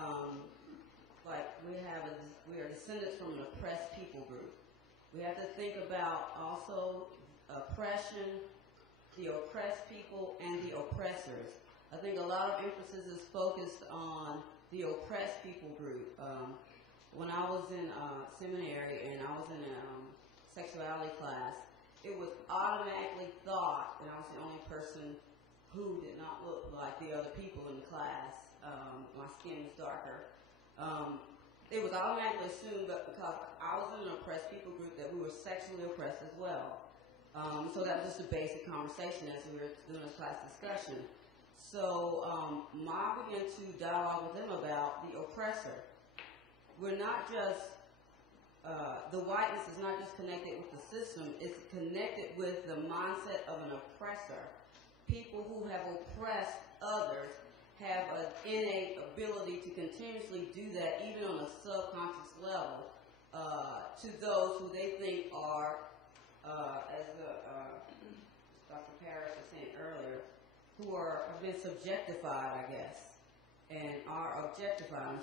like we are descendants from an oppressed people group. We have to think about also oppression, the oppressed people, and the oppressors. I think a lot of emphasis is focused on the oppressed people group. When I was in seminary and I was in a sexuality class, it was automatically thought, and I was the only person who did not look like the other people in the class. My skin was darker. It was automatically assumed that because I was in an oppressed people group that we were sexually oppressed as well. So that was just a basic conversation as we were doing this class discussion. So I began to dialogue with them about the oppressor. We're not just, the whiteness is not just connected with the system, it's connected with the mindset of an oppressor. People who have oppressed others have an innate ability to continuously do that, even on a subconscious level, to those who they think are, as Dr. Parrish was saying earlier, who have been subjectified, I guess, and are objectified,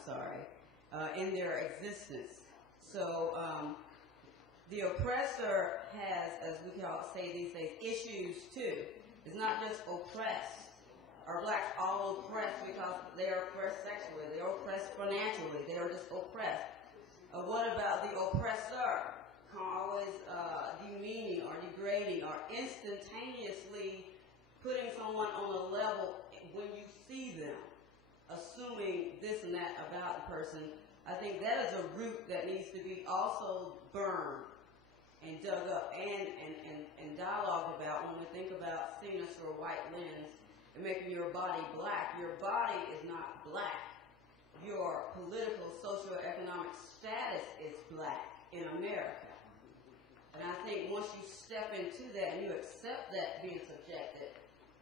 in their existence. So the oppressor has, as we can all say these days, issues too. It's not just oppressed. Are blacks all oppressed because they are oppressed sexually? They're oppressed financially. They are just oppressed. What about the oppressor? Always demeaning or degrading or instantaneously putting someone on a level when you see them, assuming this and that about the person. I think that is a root that needs to be also burned and dug up and dialogued about when we think about seeing us through a white lens and making your body black. Your body is not black. Your political, socioeconomic status is black in America. And I think once you step into that and you accept that being subjected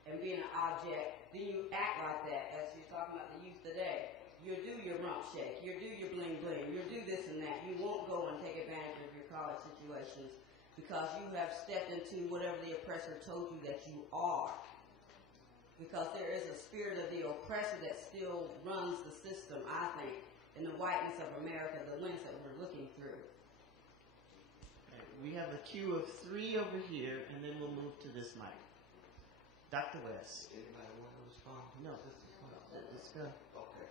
and being an object, then you act like that, as you're talking about the youth today. You do your rump shake, you do your bling bling, you do this and that. You won't go and take advantage of your college situations because you have stepped into whatever the oppressor told you that you are. Because there is a spirit of the oppressor that still runs the system, I think, in the whiteness of America, the lens that we're looking through. We have a queue of 3 over here, and then we'll move to this mic. Dr. West. Anybody want to respond? No. Let's go. Okay.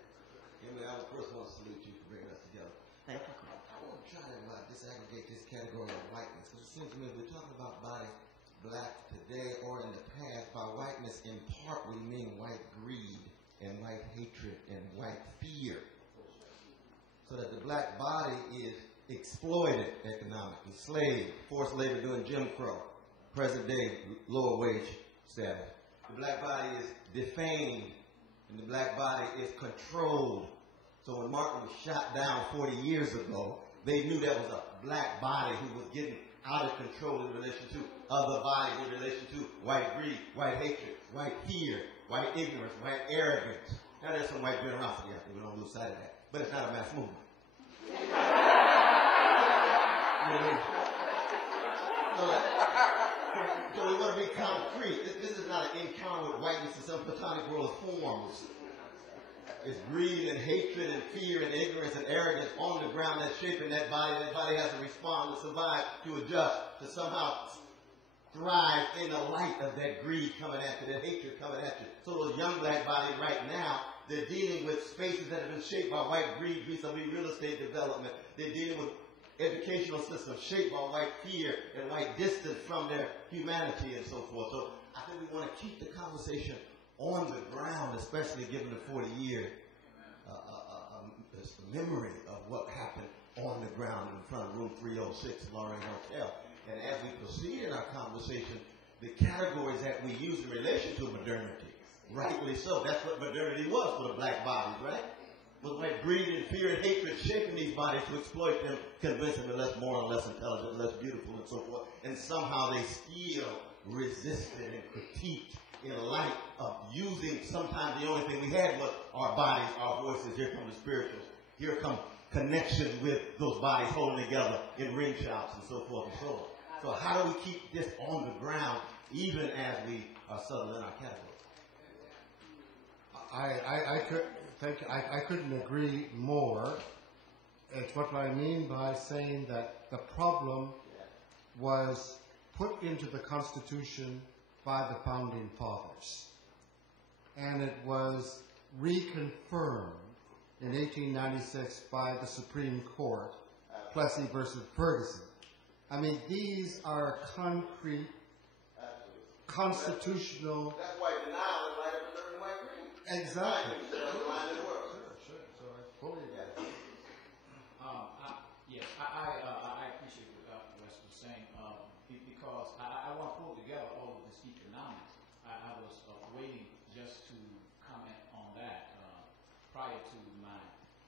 Emilie, I would first want to salute you for bringing us together. Thank you. I want to try to disaggregate this category of whiteness, because it seems to me we're talking about body black today or in the past. By whiteness, in part, we mean white greed and white hatred and white fear. So that the black body is exploited economically, enslaved, forced labor during Jim Crow, present day lower wage status. The black body is defamed, and the black body is controlled. So when Martin was shot down 40 years ago, they knew that was a black body who was getting out of control in relation to other bodies, in relation to white greed, white hatred, white fear, white ignorance, white arrogance. Now there's some white generosity out there, we don't lose sight of that. But it's not a mass movement. So we want to be concrete. This is not an encounter with whiteness in some platonic world of forms. It's greed and hatred and fear and ignorance and arrogance on the ground that's shaping that body. That body has to respond, to survive, to adjust, to somehow thrive in the light of that greed coming at you, that hatred coming at you. So those young black bodies right now, they're dealing with spaces that have been shaped by white greed vis-a-vis real estate development. They're dealing with educational systems shaped by white fear and white distance from their humanity and so forth. So I think we want to keep the conversation on the ground, especially given the 40-year memory of what happened on the ground in front of room 306 Lorraine Hotel. And as we proceed in our conversation, the categories that we use in relation to modernity, rightly so, that's what modernity was for the black bodies, right? Was like greed and fear and hatred shaping these bodies to exploit them, convince them they're less moral, less intelligent, less beautiful, and so forth. And somehow they still resisted and critiqued in light of using sometimes the only thing we had was our bodies, our voices. Here come the spirituals. Here come connections with those bodies holding together in ring shouts and so forth and so on. So how do we keep this on the ground even as we are settled in our categories? I couldn't agree more. It's what I mean by saying that the problem was put into the Constitution by the Founding Fathers. And it was reconfirmed in 1896 by the Supreme Court, Plessy versus Ferguson. I mean, these are concrete, constitutional... That's why denial is like a certain white green. Exactly. Sure. So I fully agree. Yes, I appreciate what Dr. West was saying because I want to pull together all of this economics. I was waiting just to comment on that. Prior to my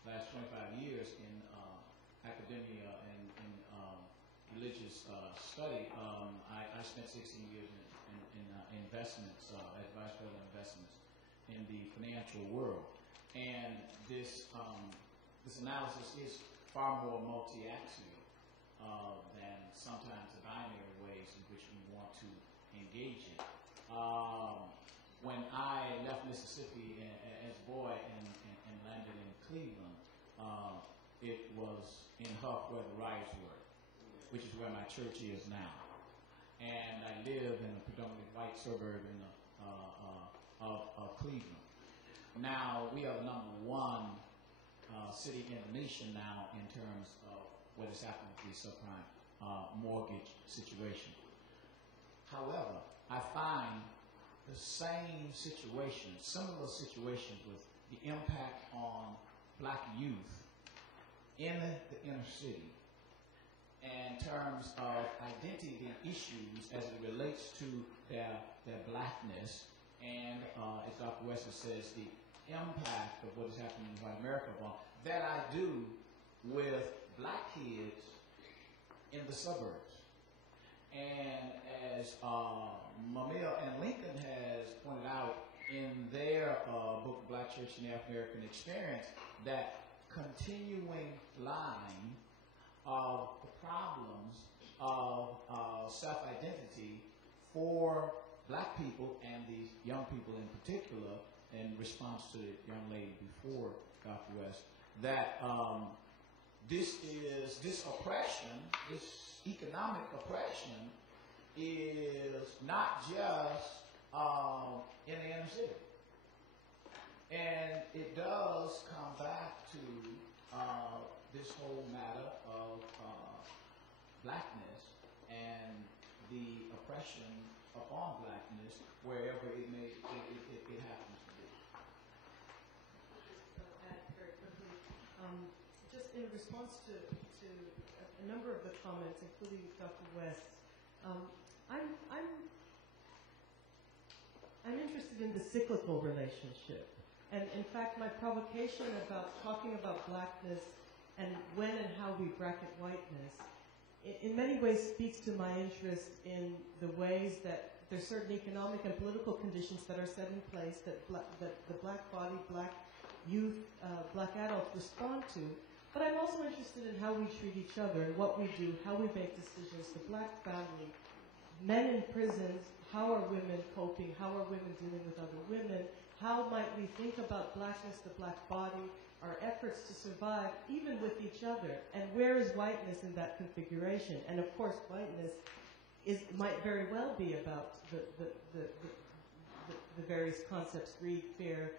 last 25 years in academia and in religious study, I spent 16 years in investments, as vice president of investments in the financial world. And this analysis is far more multi-axial than sometimes the binary ways in which we want to engage in. When I left Mississippi as a boy and landed in Cleveland, it was in Huff where the riots were, which is where my church is now. And I live in a predominantly white suburb of Cleveland. Now, we are the #1 city in the nation now in terms of what has happened with the subprime mortgage situation. However, I find the same situation, similar situations with the impact on black youth in the inner city in terms of identity issues as it relates to their blackness and, as Dr. Wesley says, the impact of what is happening in white America that I do with black kids in the suburbs. And as Mamia and Lincoln has pointed out in their book, Black Church and the African American Experience, that continuing line of the problems of self-identity for black people and these young people in particular, in response to the young lady before Dr. West, that this oppression, this economic oppression, is not just in the inner city. And it does come back to this whole matter of blackness and the oppression upon blackness wherever it happens to be. Add very quickly, just in response to a number of the comments, including Dr. West's, I'm interested in the cyclical relationship. And in fact, my provocation about talking about blackness and when and how we bracket whiteness, in many ways speaks to my interest in the ways that there's certain economic and political conditions that are set in place that the black body, black youth, black adults respond to. But I'm also interested in how we treat each other and what we do, how we make decisions, the black family, men in prisons, how are women coping, how are women dealing with other women, how might we think about blackness, the black body, our efforts to survive, even with each other, and where is whiteness in that configuration? And of course, whiteness might very well be about the various concepts, greed, fear,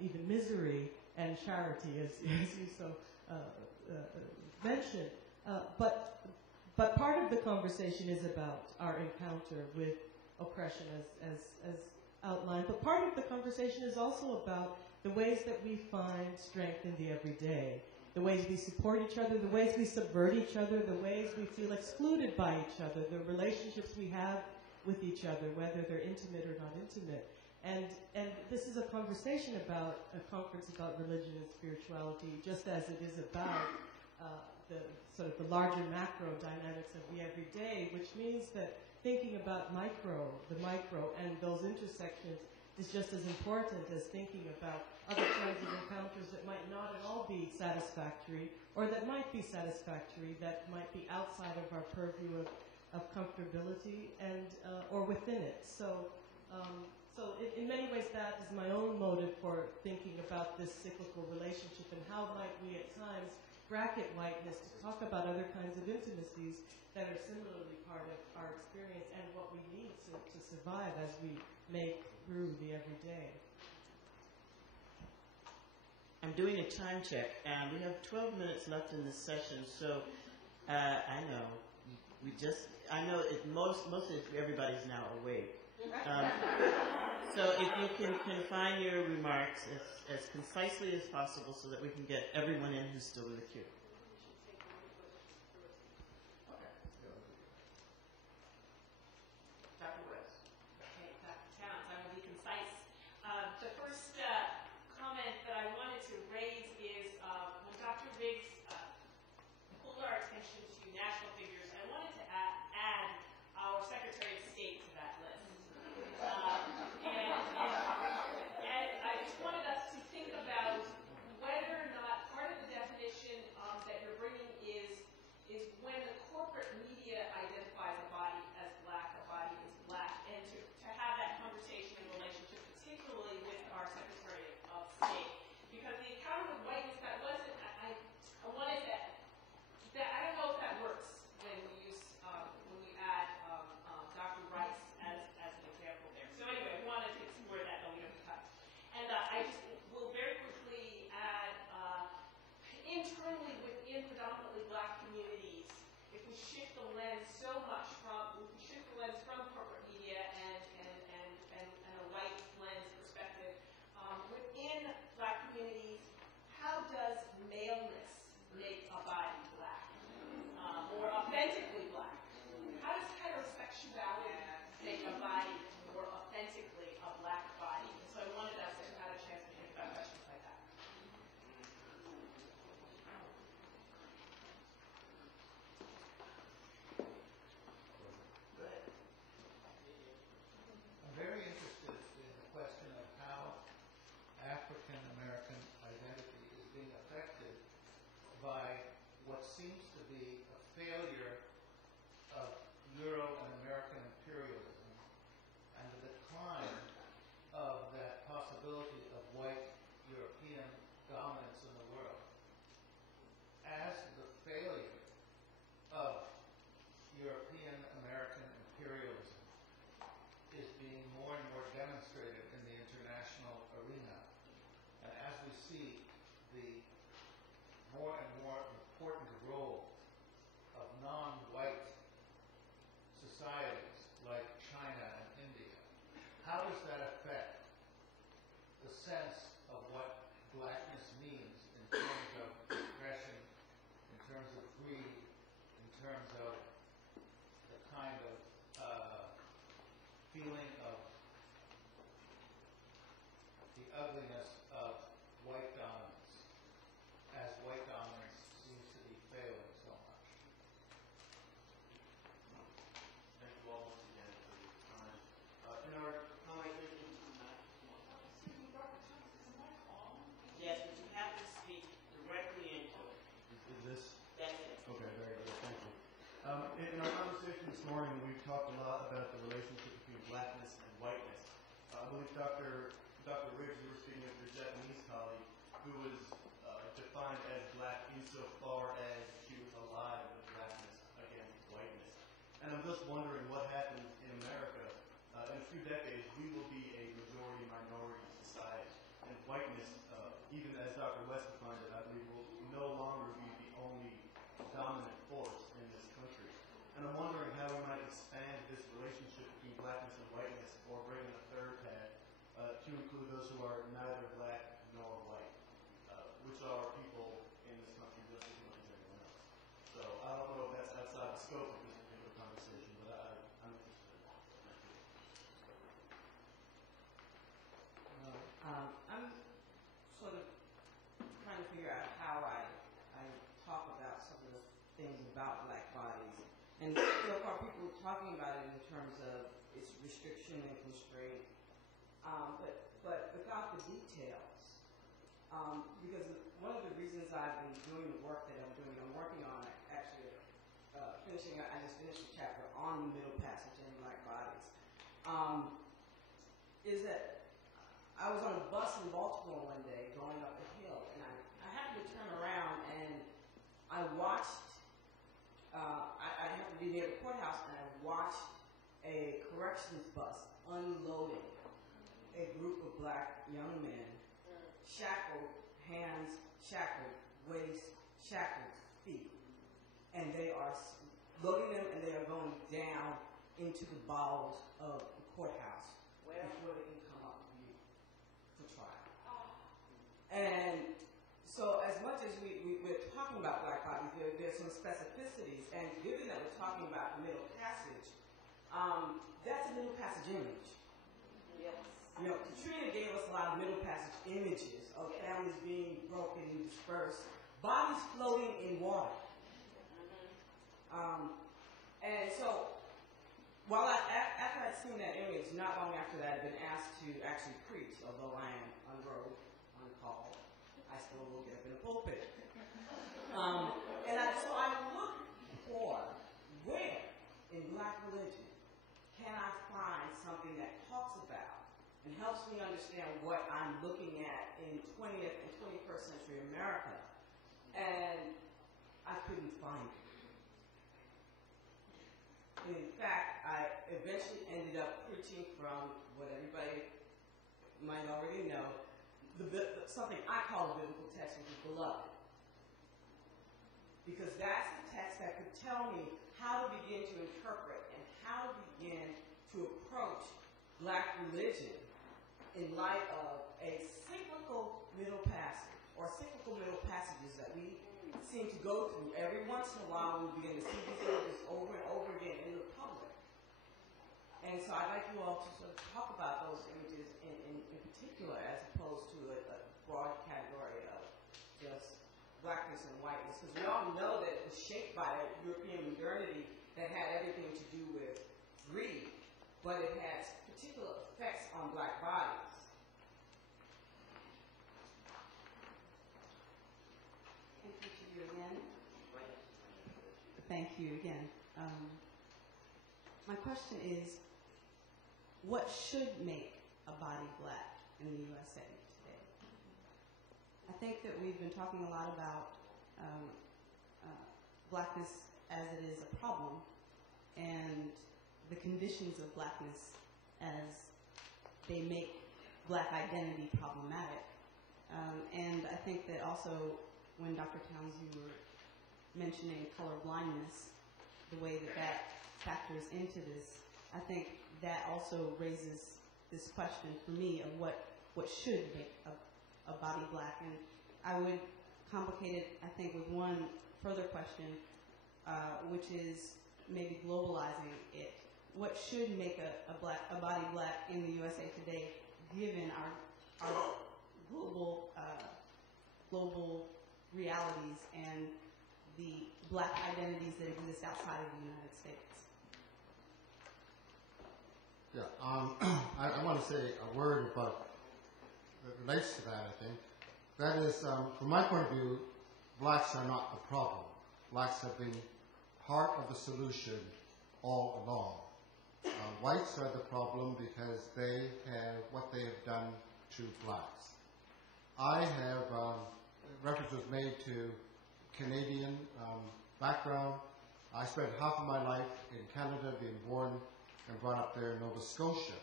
even misery, and charity, as you so mentioned. But part of the conversation is about our encounter with oppression, as outlined. But part of the conversation is also about the ways that we find strength in the everyday, the ways we support each other, the ways we subvert each other, the ways we feel excluded by each other, the relationships we have with each other, whether they're intimate or not intimate. And this is a conversation about a conference about religion and spirituality, just as it is about the sort of the larger macro dynamics of the everyday, which means that thinking about the micro and those intersections is just as important as thinking about other kinds of encounters that might not at all be satisfactory, or that might be satisfactory, that might be outside of our purview of comfortability and or within it. So in many ways that is my own motive for thinking about this cyclical relationship, and how might we at times bracket whiteness to talk about other kinds of intimacies that are similarly part of our experience and what we need to survive as we make through the everyday. I'm doing a time check, and we have 12 minutes left in this session, so I know most of everybody's now awake. So if you can confine your remarks as concisely as possible so that we can get everyone in who's still in the queue. Dr. West. Okay, Dr. Towns, I'm going to be concise. The first comment that I wanted to raise is when Dr. Riggs pulled our attention to national figures, I wanted to add our Secretary of State to that list. And I just wanted us to think about whether or not part of the definition that you're bringing is when the corporate media identifies a body as black, a body is black, and to have that conversation in relationship particularly with our Secretary of State. Because the account of whiteness, that wasn't, I wanted that I don't know if that works when we use, when we add Dr. Rice as an example there. So anyway, we wanted to explore that, but we don't have time. And I just will very quickly add, internally within predominantly black communities, if we shift the lens so much from corporate media and a white lens perspective, within black communities, how does maleness make a body black? More authentically black? How does heterosexuality make a body more authentically a black body? And so I wanted us to have a chance to think about questions like that. I'm very interested in the question of how African American identity is being affected by what seems to be a failure of Euro and American imperialism and the decline of that possibility of white European dominance in the world. As the failure of European American imperialism is being more and more demonstrated in the international arena, and as we see the more and more important role of non-white societies like China and India, how does that affect the sense of what blackness means in terms of expression, in terms of greed, in terms of the kind of feeling of the ugliness of white dominance, as white dominance seems to be failing so much? Thank you all once again for your time. In our conversation tonight, Yes, but you have to speak directly into it. is this? That's it. Okay, very good. Thank you. In our conversation this morning, we've talked a lot about the relationship between blackness and whiteness. I believe Dr. Riggs, you were speaking of your Japanese colleague, who was defined as black insofar as she was alive with blackness against whiteness. And I'm just wondering what happens in America. In a few decades, we will be a majority-minority society. And whiteness, even as Dr. West defined it, I believe will no longer be the only dominant force in this country. And I'm wondering how we might expand this relationship between blackness and whiteness, or bring in a third path to include those who are neither black nor white, which are people in this country just as much as everyone else. So I don't know if that's outside the scope of this particular conversation, but I'm interested in that. I'm sort of trying to figure out how I talk about some of the things about black bodies And so far people are talking about it in terms of its restriction and constraint, but without the details. Because one of the reasons I've been doing the work that I'm doing, I'm working on actually I just finished a chapter on the middle passage in Black bodies, is that I was on a bus in Baltimore one day going up a hill, and I happened to turn around and I watched, I happened to be near the courthouse, and I watched a corrections bus unloading a group of black young men, shackled hands, shackled waist, shackled feet, and they are loading them, and they are going down into the bowels of the courthouse before they can come up with you for trial. And so as much as we're talking about black bodies, there's some specificities, and given that we're talking about the middle passage, that's a middle passage image. Yes. You know, Katrina gave us a lot of middle passage images of families being broken and dispersed, bodies floating in water. And so, while after I'd seen that image, not long after that, I'd been asked to actually preach, although I am on the road, on call, I still will get up in the pulpit. So I looked for where in black religion can I find something that talks about and helps me understand what I'm looking at in 20th and 21st century America. And I couldn't find it. In fact, I eventually ended up preaching from what everybody might already know, something I call a biblical text, which is beloved. Because that's the text that could tell me how to begin to interpret and how to begin to approach black religion in light of a cyclical middle passage, or cyclical middle passages that we seem to go through every once in a while when we begin to see these images over and over again in the public. And so I'd like you all to sort of talk about those images in particular, as opposed to a broad category of just blackness and whiteness, because we all know that it was shaped by a European modernity that had everything to do with greed, but it has particular effects on black bodies. Thank you again. My question is, what should make a body black in the USA today? I think that we've been talking a lot about blackness as it is a problem, and the conditions of blackness as they make black identity problematic. And I think that also when Dr. Towns, you were mentioning color blindness, the way that that factors into this, I think that also raises this question for me of what should make a body black. And I would complicate it, I think, with one further question, which is maybe globalizing it. What should make a body black in the USA today, given our global realities and the black identities that exist outside of the United States? Yeah, I want to say a word about that relates to that, I think. That is, from my point of view, blacks are not the problem. Blacks have been part of the solution all along. Whites are the problem because they have what they have done to blacks. I have reference was made to Canadian background. I spent half of my life in Canada, being born and brought up there in Nova Scotia.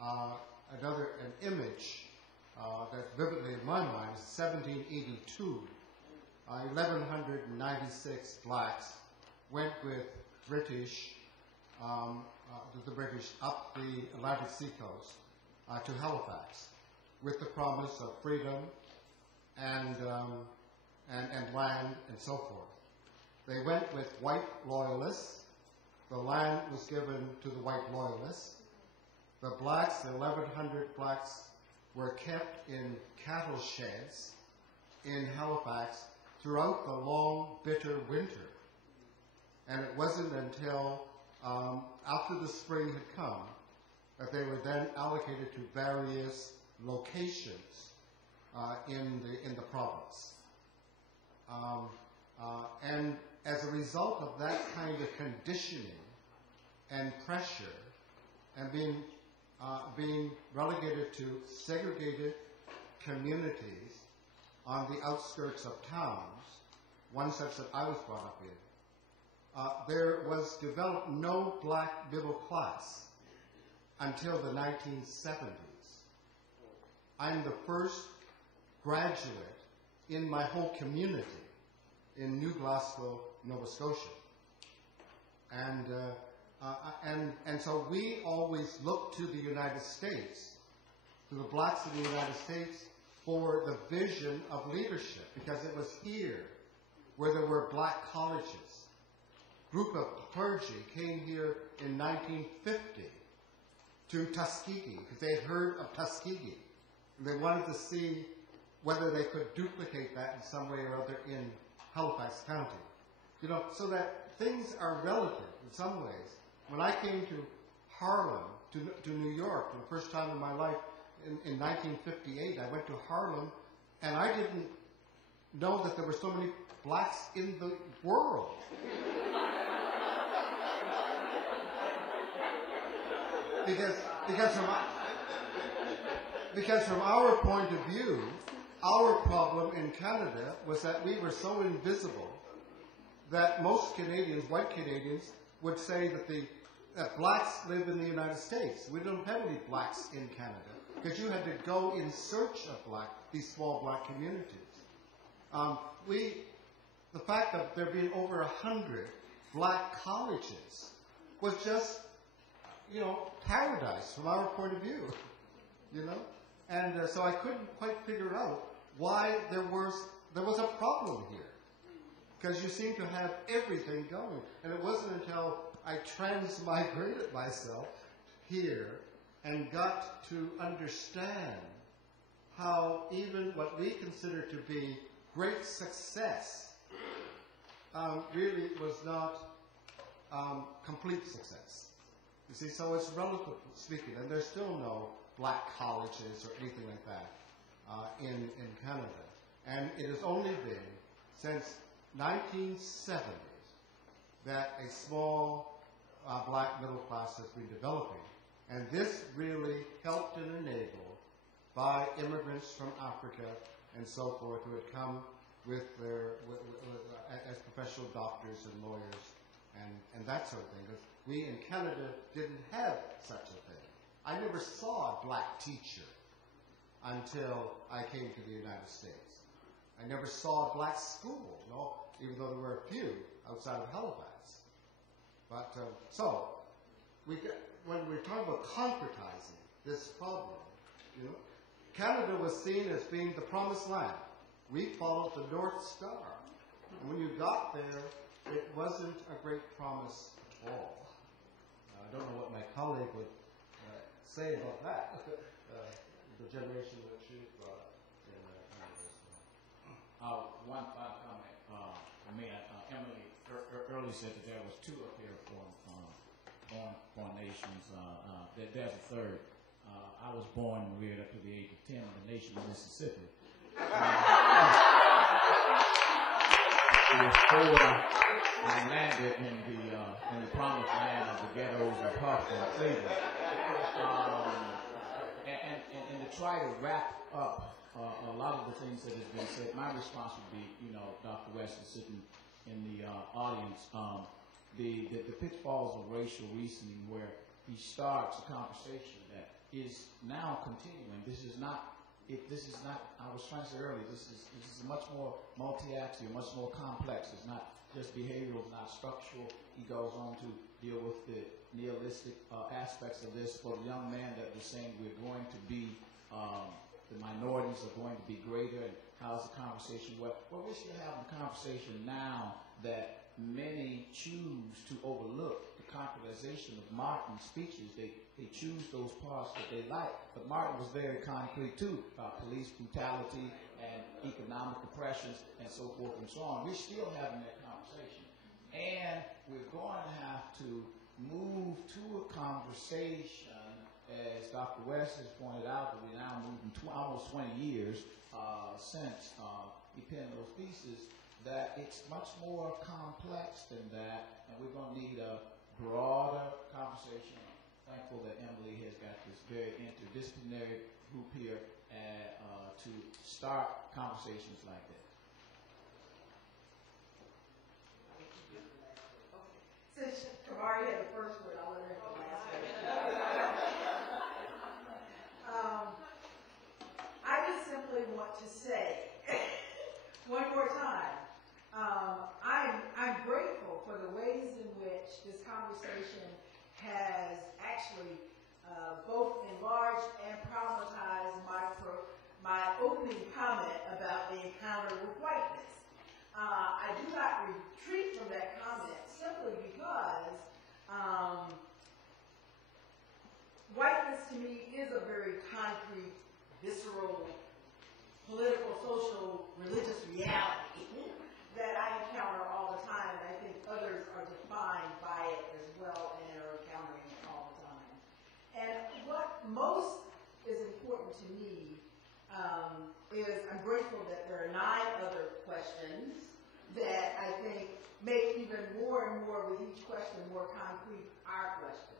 An image that's vividly in my mind is 1782. 1,196 blacks went with the British up the Atlantic seacoast to Halifax with the promise of freedom and land and so forth. They went with white loyalists. The land was given to the white loyalists. The blacks, the 1,100 blacks, were kept in cattle sheds in Halifax throughout the long, bitter winter. And it wasn't until after the spring had come that they were then allocated to various locations in the province. And as a result of that kind of conditioning and pressure, and being relegated to segregated communities on the outskirts of towns, one such that I was brought up in, there was developed no black middle class until the 1970s. I'm the first graduate in my whole community in New Glasgow, Nova Scotia. And so we always look to the United States, to the blacks in the United States, for the vision of leadership, because it was here where there were black colleges. A group of clergy came here in 1950 to Tuskegee, because they had heard of Tuskegee, and they wanted to see whether they could duplicate that in some way or other in Halifax County. You know, so that things are relative in some ways. When I came to Harlem, to New York, for the first time in my life, in 1958, I went to Harlem, and I didn't know that there were so many blacks in the world. Because from our point of view, our problem in Canada was that we were so invisible that most Canadians, white Canadians, would say that blacks live in the United States. We don't have any blacks in Canada, because you had to go in search of these small black communities. The fact that there being over 100 black colleges was just, you know, paradise from our point of view, you know? And so I couldn't quite figure out why there was a problem here, because you seem to have everything going. And it wasn't until I transmigrated myself here and got to understand how even what we consider to be great success really was not complete success. You see, so it's relatively speaking, and there's still no black colleges or anything like that in Canada. And it has only been since 1970 that a small black middle class has been developing. And this really helped and enabled by immigrants from Africa and so forth who had come with as professional doctors and lawyers and that sort of thing. Because we in Canada didn't have such a thing. I never saw a black teacher until I came to the United States. I never saw a black school, even though there were a few outside of Halifax. But so when we're talking about concretizing this problem, you know, Canada was seen as being the promised land. We followed the North Star. And when you got there, it wasn't a great promise at all. I don't know what my colleague would say about that, the generation that she brought up in Canada as well. One final comment. Emilie earlier said that there was two up here born nations. There's a third. I was born and reared up to the age of 10 in the nation of Mississippi. Before I landed in the promised land of the ghettos of Huff and Cleveland. And to try to wrap up a lot of the things that has been said, my response would be, Dr. West is sitting in the audience, the pitfalls of racial reasoning, where he starts a conversation that is now continuing. This is not, I was trying to say earlier, this is much more multi-axial, much more complex. It's not just behavioral, it's not structural. He goes on to deal with the nihilistic aspects of this. For the young man that was saying we're going to be, the minorities are going to be greater, and how's the conversation? Well, we're still having a conversation now that many choose to overlook the concretization of Martin's speeches. They choose those parts that they like. But Martin was very concrete too, about police brutality and economic oppressions and so forth and so on. We're still having that conversation. And we're going to have to move to a conversation, as Dr. West has pointed out, that we now moved almost 20 years since he penned those theses, that it's much more complex than that, and we're going to need a broader conversation. I'm thankful that Emilie has got this very interdisciplinary group here to start conversations like that. Since Kamari had the first word, I'll let her have the last word. I just simply want to say, one more time, I'm grateful for the ways in which this conversation has actually both enlarged and problematized my opening comment about the encounter with whiteness. I do not retreat from that comment simply because whiteness to me is a very concrete, visceral, political, social, religious reality that I encounter all the time, and I think others are defined by it as well and are encountering it all the time. And what most is important to me is I'm grateful that there are 9 other questions that I think make even more and more with each question more concrete our question,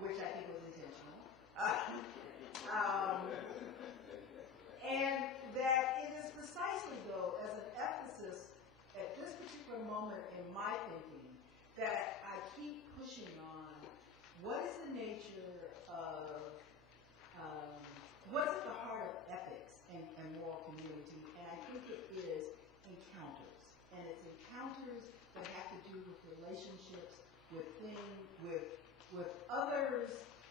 which I think was intentional. And that it is precisely, though, as an emphasis at this particular moment in my thinking, that I keep pushing on what is the nature of, what's at the heart of ethics and moral community, and I think it is encounters. And it's encounters that have to do with relationships with others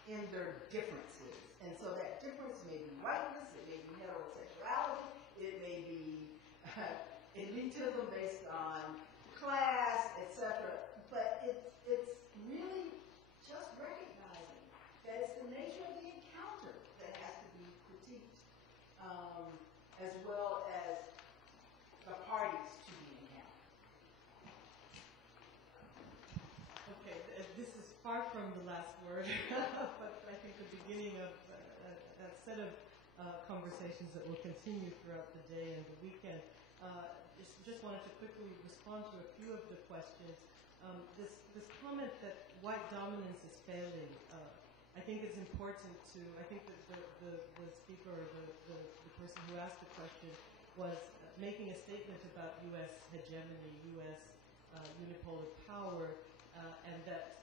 in their differences. And so that difference may be whiteness, it may be heterosexuality, it may be elitism based on class, etc. But it's really just recognizing that it's the nature of the encounter that has to be critiqued, as well as the parties to the encounter. Okay, this is far from the last word, but I think the beginning of a set of conversations that will continue throughout the day and the weekend. Just wanted to quickly respond to a few of the questions. This comment that white dominance is failing, I think it's important to, I think that the speaker, or the person who asked the question, was making a statement about U.S. hegemony, U.S. unipolar power, and that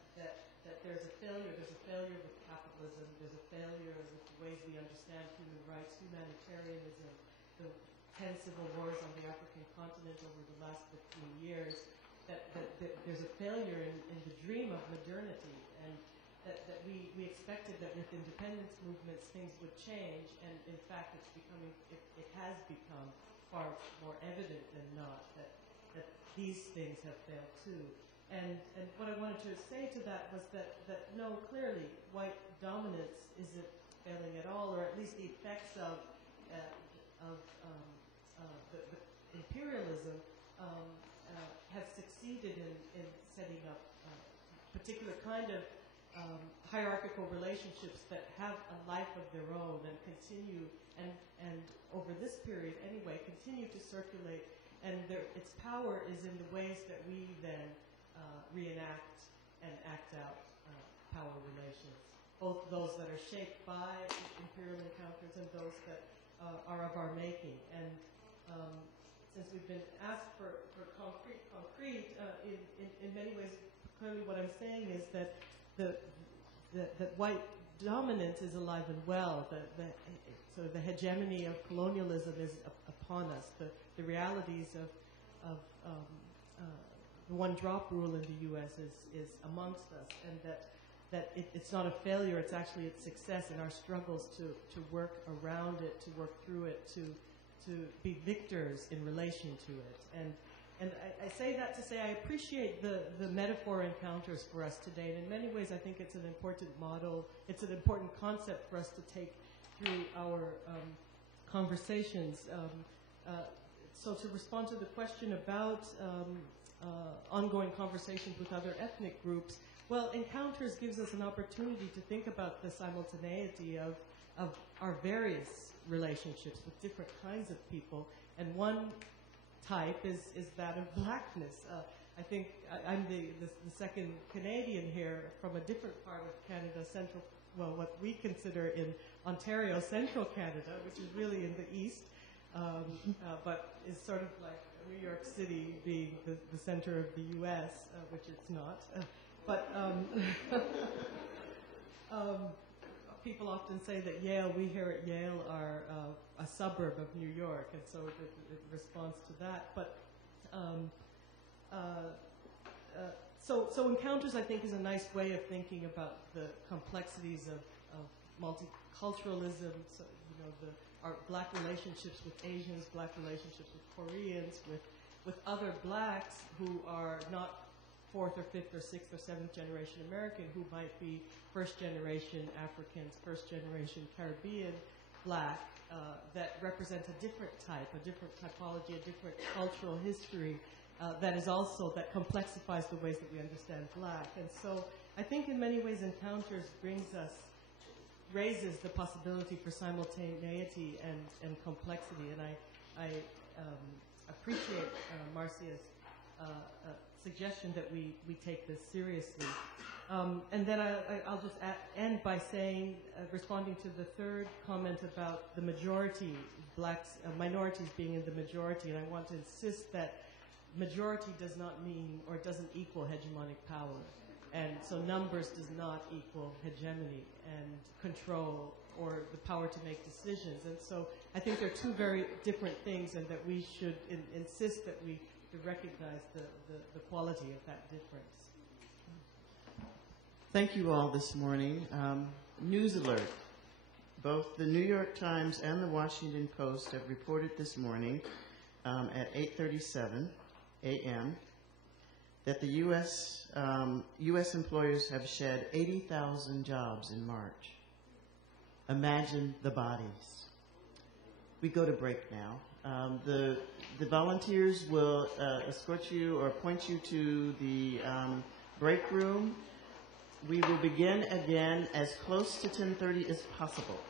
there's a failure with capitalism, there's a failure with the ways we understand human rights, humanitarianism, the 10 civil wars on the African continent over the last 15 years, that there's a failure in the dream of modernity, and that we expected that with independence movements things would change, and in fact it has become far more evident than not that these things have failed too. And what I wanted to say to that was that no, clearly white dominance isn't failing at all, or at least the effects of the imperialism have succeeded in setting up a particular kind of hierarchical relationships that have a life of their own and continue, and over this period anyway, continue to circulate, and its power is in the ways that we then reenact and act out power relations, both those that are shaped by imperial encounters and those that are of our making. And since we've been asked for concrete, in many ways, clearly what I'm saying is that that white dominance is alive and well. So the hegemony of colonialism is upon us. The realities of the one-drop rule in the U.S. is amongst us, and that it's not a failure, it's actually a success in our struggles to work around it, to work through it, to be victors in relation to it. And I say that to say I appreciate the metaphor encounters for us today, and in many ways I think it's an important model, it's an important concept for us to take through our conversations. So to respond to the question about ongoing conversations with other ethnic groups. Well, Encounters gives us an opportunity to think about the simultaneity of our various relationships with different kinds of people. And one type is that of blackness. I think I'm the second Canadian here from a different part of Canada, what we consider in Ontario, central Canada, which is really in the east, but is sort of like New York City being the center of the U.S., which it's not. People often say that Yale, we here at Yale are a suburb of New York, and so it responds to that. But so Encounters, I think, is a nice way of thinking about the complexities of multiculturalism. So, our black relationships with Asians, black relationships with Koreans, with other blacks who are not fourth or fifth or sixth or seventh generation American, who might be first generation Africans, first generation Caribbean black, that represents a different type, a different typology, a different cultural history that complexifies the ways that we understand black. And so I think in many ways Encounters raises the possibility for simultaneity and complexity. And I appreciate Marcia's suggestion that we take this seriously. And then I'll just end by saying, responding to the third comment about the majority, minorities being in the majority, and I want to insist that majority does not mean or doesn't equal hegemonic power. And so numbers does not equal hegemony and control or the power to make decisions. And so I think they're two very different things, and that we should insist that we recognize the quality of that difference. Thank you all this morning. News alert. Both the New York Times and the Washington Post have reported this morning at 8:37 a.m. that the U.S. employers have shed 80,000 jobs in March. Imagine the bodies. We go to break now. The volunteers will escort you or point you to the break room. We will begin again as close to 10:30 as possible.